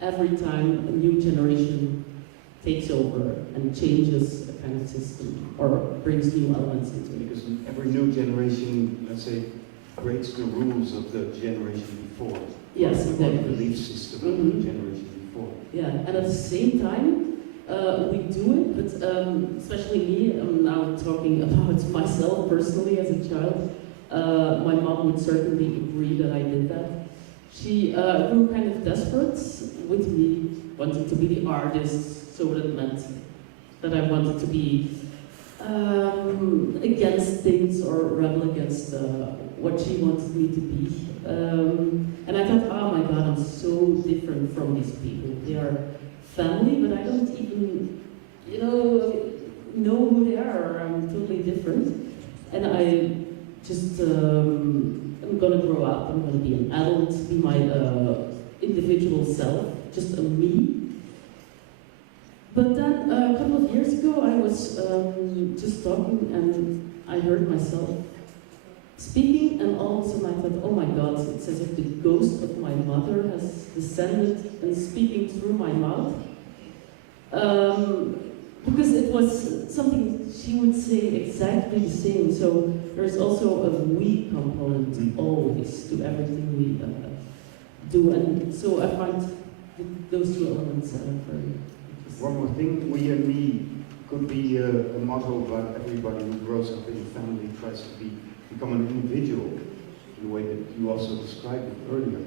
every time a new generation takes over and changes a kind of system or brings new elements into it. Because every new generation, let's say, breaks the rules of the generation before. Yes, or exactly. the belief system of the generation before. Yeah, and at the same time, we do it, but especially me, I'm now talking about myself personally as a child. My mom would certainly agree that I did that. She grew kind of desperate with me, wanting to be the artist, so that meant that I wanted to be against things or rebel against what she wanted me to be. And I thought, oh my God, I'm so different from these people. They are family, but I don't even, know who they are, or I'm totally different. And I just, I'm gonna grow up, I'm gonna be an adult, be my individual self, just a me. But then a couple of years ago, I was just talking and I heard myself speaking, and all of a sudden I thought, oh my God, it's as if the ghost of my mother has descended and speaking through my mouth. Because it was something she would say exactly the same. So there's also a we component always to everything we do. And so I find those two elements very interesting. One more thing, we and me could be a motto about everybody who grows up in a family tries to become an individual in the way that you also described it earlier.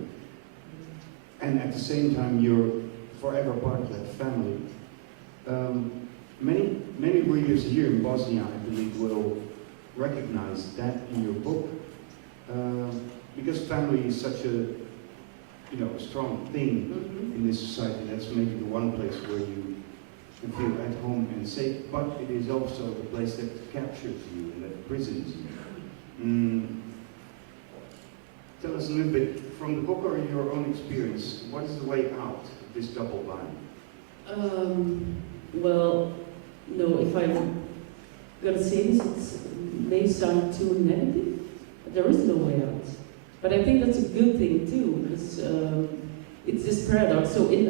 And at the same time, you're forever part of that family. Many readers here in Bosnia, I believe, will recognize that in your book, because family is such a strong thing in this society. That's maybe the one place where you can feel at home and safe, but it is also the place that captures you and that imprisons you. Tell us a little bit from the book or your own experience. What is the way out of this double bind? Well, no, if I'm gonna say this, it may sound too negative. There is no way out. But I think that's a good thing too, because it's this paradox. So in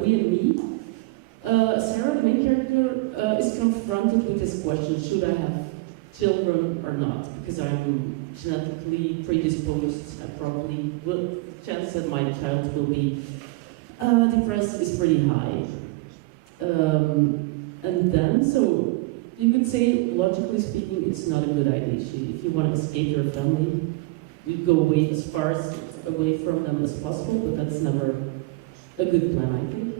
We and Me, Sarah, the main character, is confronted with this question: should I have children or not? Because I'm genetically predisposed. I probably will. Chance that my child will be depressed is pretty high. And then, so you could say, logically speaking, it's not a good idea. If you want to escape your family, you go away as far away from them as possible, but that's never a good plan, I think.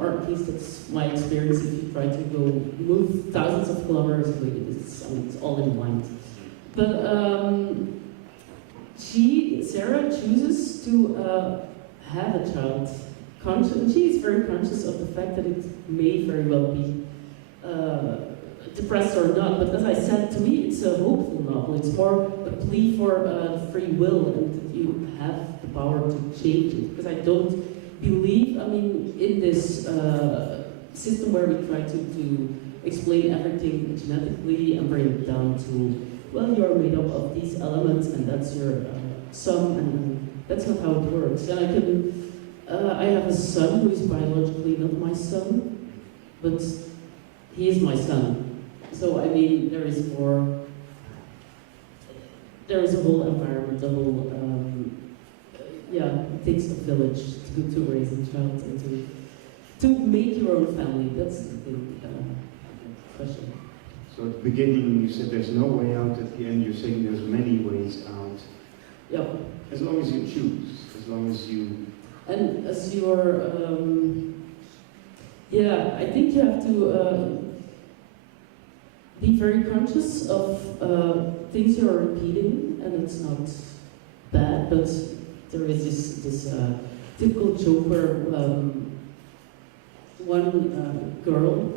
Or at least that's my experience. If you try to go move thousands of kilometers away, it's all in mind. But Sarah chooses to have a child. And she is very conscious of the fact that it may very well be depressed or not. But as I said, to me, it's a hopeful novel. It's more a plea for free will, and that you have the power to change it. Because I don't believe, in this system where we try to explain everything genetically and bring it down to, well, you are made up of these elements, and that's your sum, and that's not how it works. And I have a son who is biologically not my son, but he is my son. So there is a whole environment, a whole, it takes a village to raise a child and to make your own family. That's the big question. So at the beginning you said there's no way out, at the end you're saying there's many ways out. Yeah. As long as you choose, as long as you... And as you're, I think you have to be very conscious of things you're repeating, and it's not bad, but there is this typical joke where one girl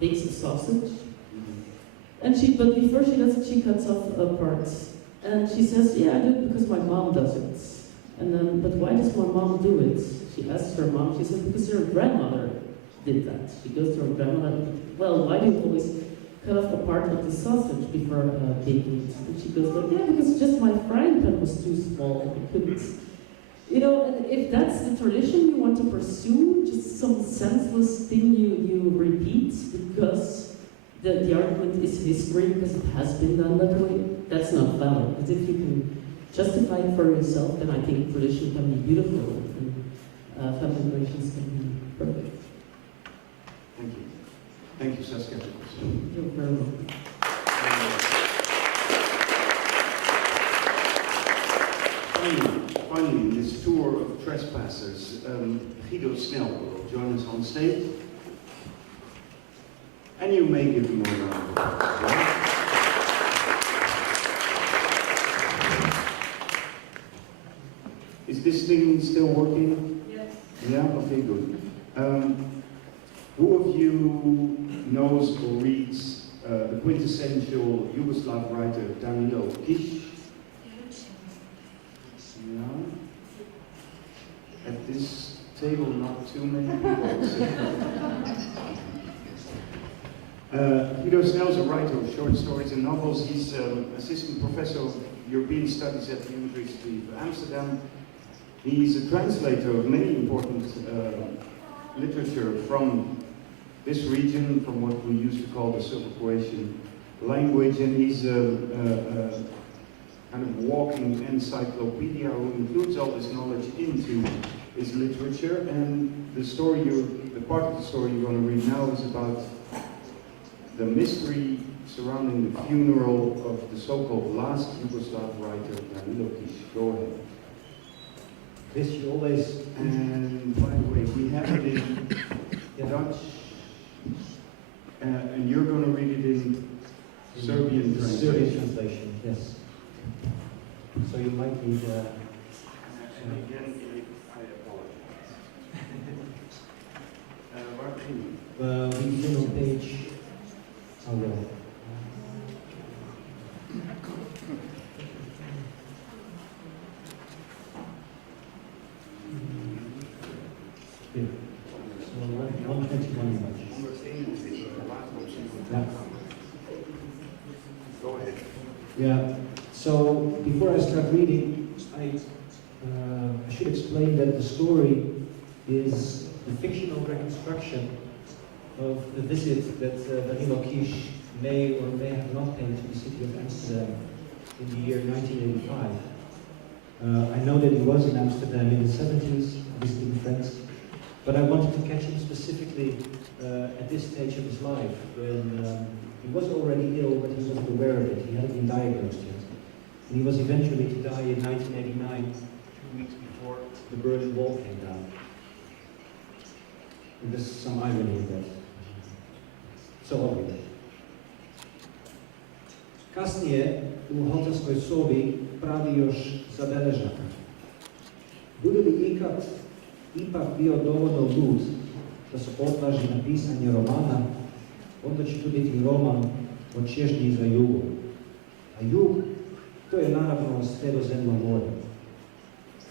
bakes a sausage, and but before she does it, she cuts off parts. And she says, yeah, I do it because my mom does it. And then, but why does my mom do it? She asks her mom, she says, because her grandmother did that. She goes to her grandmother, well, why do you always cut off a part of the sausage before baking it? And she goes, like, yeah, because just my frying pan was too small, I couldn't. You know, and if that's the tradition you want to pursue, just some senseless thing you repeat because the argument is history because it has been done that way, that's not valid. Because if you can justify it for yourself, then I think tradition can be beautiful and family relations can be perfect. Thank you. Thank you, Saskia. You're very welcome. Finally, in this tour of Trespassers, Guido SNEL will join us on stage. And you may give him a round of applause. Is this thing still working? Yes. Yeah? Okay, good. Who of you knows or reads the quintessential Yugoslav writer Danilo Kiš? No? At this table, not too many people. Guido SNEL is a writer of short stories and novels. He's assistant professor of European studies at the University of Amsterdam. He's a translator of many important literature from this region, from what we used to call the Serbo-Croatian language, and he's a kind of walking encyclopedia who includes all this knowledge into his literature. And the part of the story you're going to read now is about the mystery surrounding the funeral of the so-called last Yugoslav writer, Danilo Kiš. Go ahead. Chris, you always... And by the way, we have it in Dutch, and you're going to read it in Serbian translation. Serbian translation, yes. So you might need... and again, I apologize. we begin on page... Oh, well. Here. So 121 much. Yeah. Go ahead. Yeah. So before I start reading, I should explain that the story is the fictional reconstruction of the visit that Danilo Kiš may or may have not paid to the city of Amsterdam in the year 1985. I know that he was in Amsterdam in the 70s, visiting friends, but I wanted to catch him specifically at this stage of his life, when he was already ill, but he wasn't aware of it. He hadn't been diagnosed yet. And he was eventually to die in 1989, 2 weeks before the Berlin Wall came down. And there's some irony in that. So obvious. Kasnije u hotelskoj sobi pravi još zabeležaka. Bude li ikad ipak bio dovoljno lud da se odvaži na pisanje romana, onda će to biti roman o čežnji za jugom. A jug, to je naravno Sredozemno more.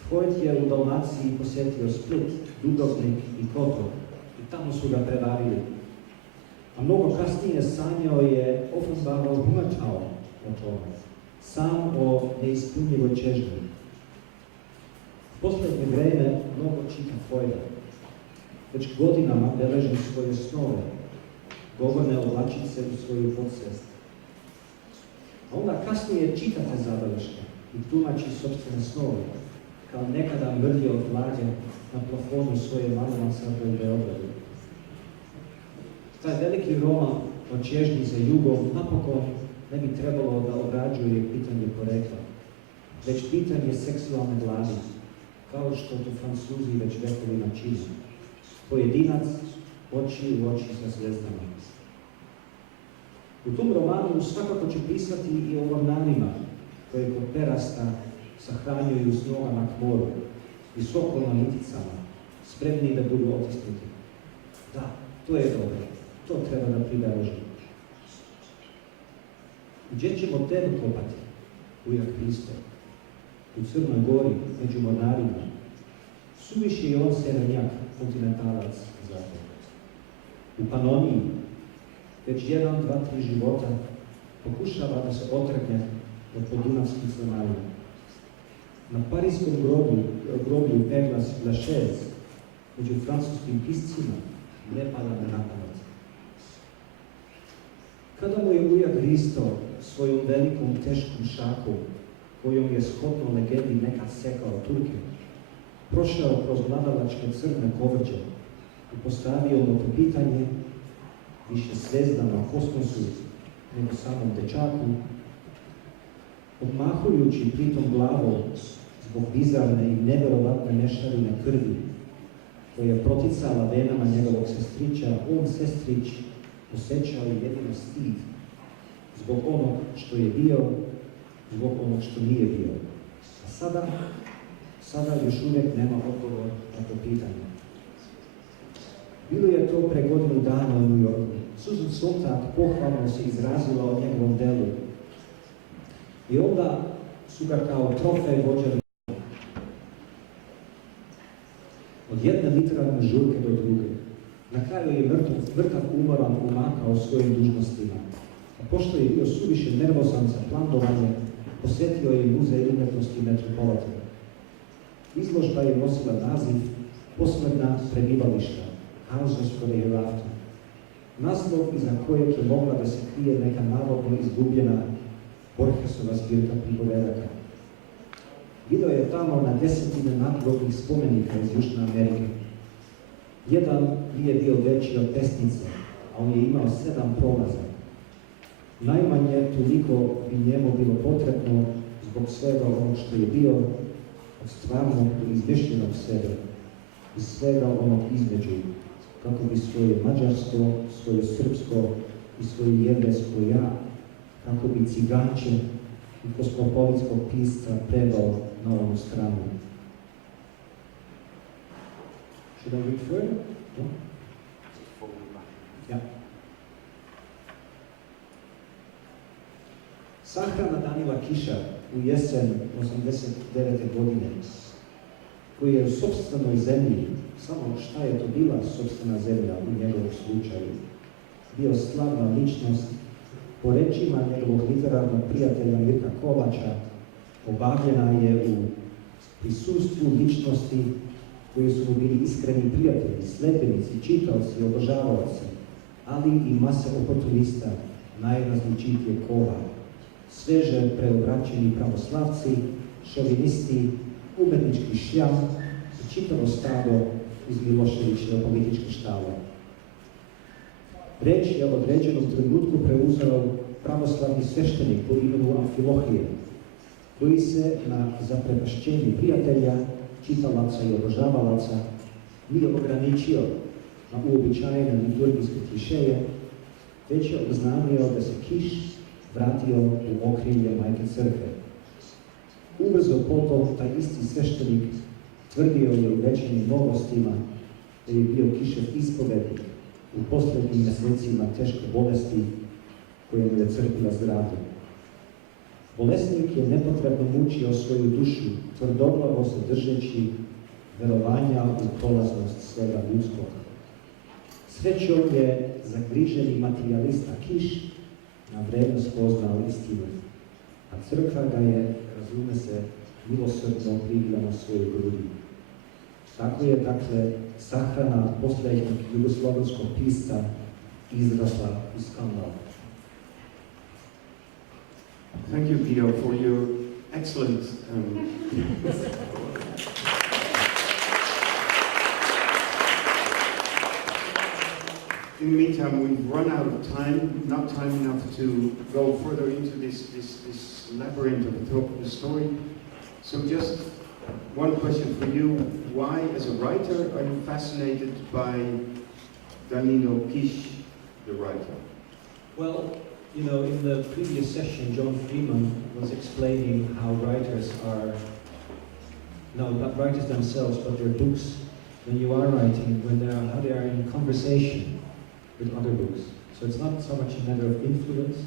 Freud je u Dalmaciji posjetio Split, Dubrovnik i Kotor i tamo su ga prevarili. A mnogo kasnije sanjao je Offenbarer Hungertau o tome, sam o neispunjivoj čežnji. U posljednje vreme mnogo čita Freuda. Već godinama beležim svoje snove, govorne oblačice u svoju podsvijest. A onda kasnije čita te zabeleške i tumači sopstvene snove, kao nekada mrdio od mlađe na plafonu svoje mansarde u Beogradu. Taj veliki roman o čežnji za jugom napokon ne bi trebalo da obrađuje pitanje porekla, već pitanje seksualne gladi, kao što to Francuzi već vekovima čine. Pojedinac, oči u oči sa zvezdama. U tom romanu svakako ću pisati i o ornanima koje kod perasta sahranjuju s nogama k moru, visoko na liticama, spremni da budu otisnuti. Da, to je dobro, to treba da pribeležimo. Gdje ćemo temu kopati? Ujak Hristo. U Crnoj Gori, među mornarima. Suviše je on severnjak, kontinentalac za to. U Panoniji, već 1, 2, 3 života pokušava da se otrgne od podunavskih zemalja. Na parijskom groblju Eglas Lachaise, među francuskim piscima, ne pada na pamet. Kada mu je ujak Hristo svojom velikom teškom šakom, kojom je shodno legendi nekad sekao Turke, prošao kroz mladalačke crne kovrđe i postavio mu to pitanje više zvezdama kosmosu nego samom dečaku, odmahujući pritom glavom zbog bizarne i neverovatne mešavine krvi koja je proticala venama njegovog sestrića, on sestrić osjećao jedino stid zbog onog što je bio, zbog onog što nije bio. A sada još uvijek nema odgovor na to pitanje. Bilo je to pre godinu dana u New Yorku. Susan Sontag pohvalno se izrazila o njegovom delu. I onda su ga kao trofej vođali od jedne literarne žurke do druge. Na kraju je mrtav umoran umakao svojim dužnostima. A pošto je bio suviše nervozan za plandovanje, posjetio je muzej umjetnosti Metropolitan. Izložba je nosila naziv Posledna prebivališta, Houses for the Hereafter. Naslov iza kojeg je mogla da se krije neka navodno izgubljena Borgesova zbirka pripovedaka. Video je tamo na desetine nadgrobnih spomenika iz Južne Amerike. Jedan nije bio veći od pesnice, a on je imao 7 prolaza. Najmanje toliko bi njemu bilo potrebno zbog svega onog što je bio, od stvarnog do izmišljenog sebe, i svega onog između, kako bi svoje mađarsko, svoje srpsko i svoje jevresko ja, kako bi ciganče i kosmopolitskog pisca predao na ovu stranu. Should I read further? No? Ja. Sahrana Danila Kiša u jesen 89. godine, koji je u sopstvenoj zemlji, samo šta je to bila sopstvena zemlja u njegovom slučaju, bio slavna ličnost, po rečima njegovog literarnog prijatelja Mirka Kovača, obavljena je u prisustvu ličnosti koji su mu bili iskreni prijatelji, sledbenici, čitaoci, obožavaoci, ali i mase oportunista, najrazličitije kova, sveže preobraćeni pravoslavci, šovinisti, umetnički šljam i čitavo stado iz Miloševićeve političke štale. Reč je u određenom trenutku preuzeo pravoslavni sveštenik po imenu Amfilohije, koji se na zaprepašćenju prijatelja, čitalaca i obožavalaca nije ograničio na uobičajene liturgijske klišeje, već je obznanio da se Kiš vratio u okrilje Majke Crkve. Ubrzo potom taj isti sveštenik tvrdio je u Večernjim novostima da je bio Kišev ispovednik u posljednjim mjesecima teške bolesti koje mu je crpila zdravlje. Bolesnik je nepotrebno mučio svoju dušu, tvrdoglavo se držeći verovanja u prolaznost svega ljudskog. Srećom je zagriženi materijalista Kiš na vreme spoznao istinu, a crkva ga je, razume se, milosrdno privila na svoju grudi. Tako je, dakle, sahrana posljednjeg jugoslovenskog pisca izrasla u skandal. Thank you, Guido, for your excellent In the meantime, we've run out of time, not time enough to go further into this labyrinth of the story. So just one question for you. Why, as a writer, are you fascinated by Danilo Kiš, the writer? Well, you know, in the previous session, John Freeman was explaining how writers are, no, not writers themselves, but their books, when you are writing, how they are in conversation with other books. So it's not so much a matter of influence,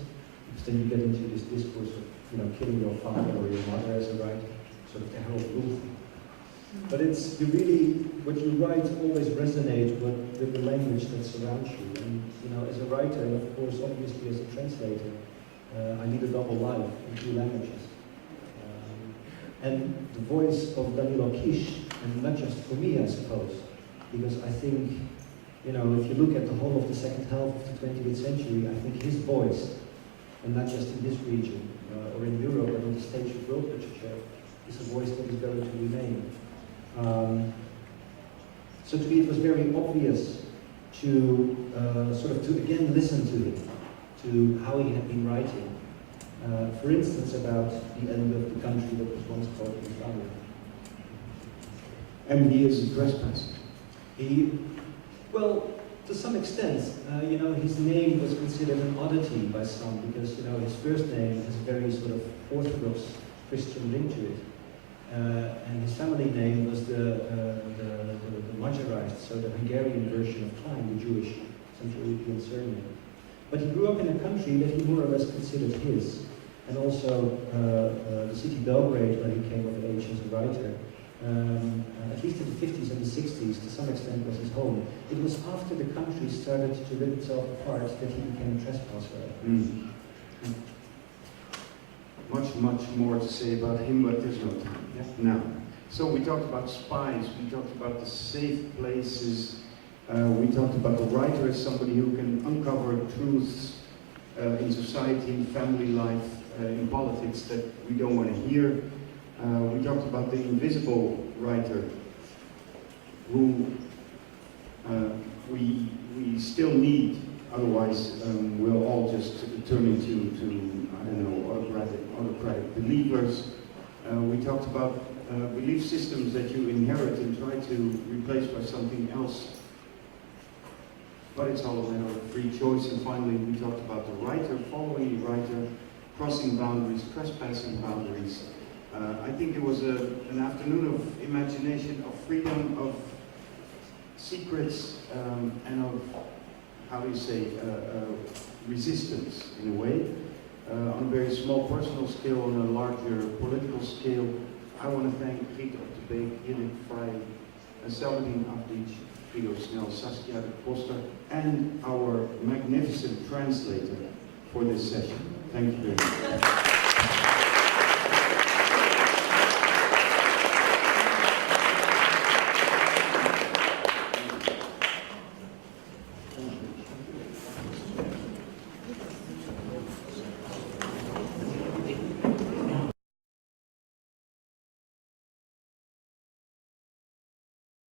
because then you get into this discourse of, you know, killing your father or your mother as a writer, sort of the Harold Bloom thing. But it's, you really, what you write always resonates with the language that surrounds you. And, you know, as a writer, and of course, obviously as a translator, I lead a double life in 2 languages. And the voice of Danilo Kish, and not just for me, I suppose, because I think, you know, if you look at the whole of the second half of the 20th century, I think his voice, and not just in this region, or in Europe, but on the stage of world literature, is a voice that is going to remain. So to me it was very obvious to again listen to him, to how he had been writing. For instance, about the end of the country that was once called Yugoslavia. And he is a trespasser. Well, to some extent, you know, his name was considered an oddity by some because, you know, his first name has a very sort of Orthodox Christian link to it. And his family name was the Magyarized, so the Hungarian version of Klein, the Jewish Central European surname. But he grew up in a country that he more or less considered his, and also the city Belgrade, where he came of age as a writer, at least in the 50s and the 60s, to some extent was his home. It was after the country started to rip itself apart that he became a trespasser. Much more to say about him, but there's no time. Yeah. Now, so we talked about spies, we talked about the safe places, we talked about the writer as somebody who can uncover truths in society, in family life, in politics that we don't want to hear. We talked about the invisible writer who we still need, otherwise we'll all just turn into I don't know, autocratic believers. We talked about belief systems that you inherit and try to replace by something else. But it's all a matter of free choice. And finally, we talked about the writer, following the writer, crossing boundaries, trespassing boundaries. I think it was an afternoon of imagination, of freedom, of secrets, and of, how do you say, resistance in a way. On a very small personal scale, on a larger political scale, I want to thank GRIET, ÉRIC, FAYE, SELVEDIN, AVDIĆ, GUIDO, SNEL, SASKIA, and our magnificent translator for this session. Thank you very much.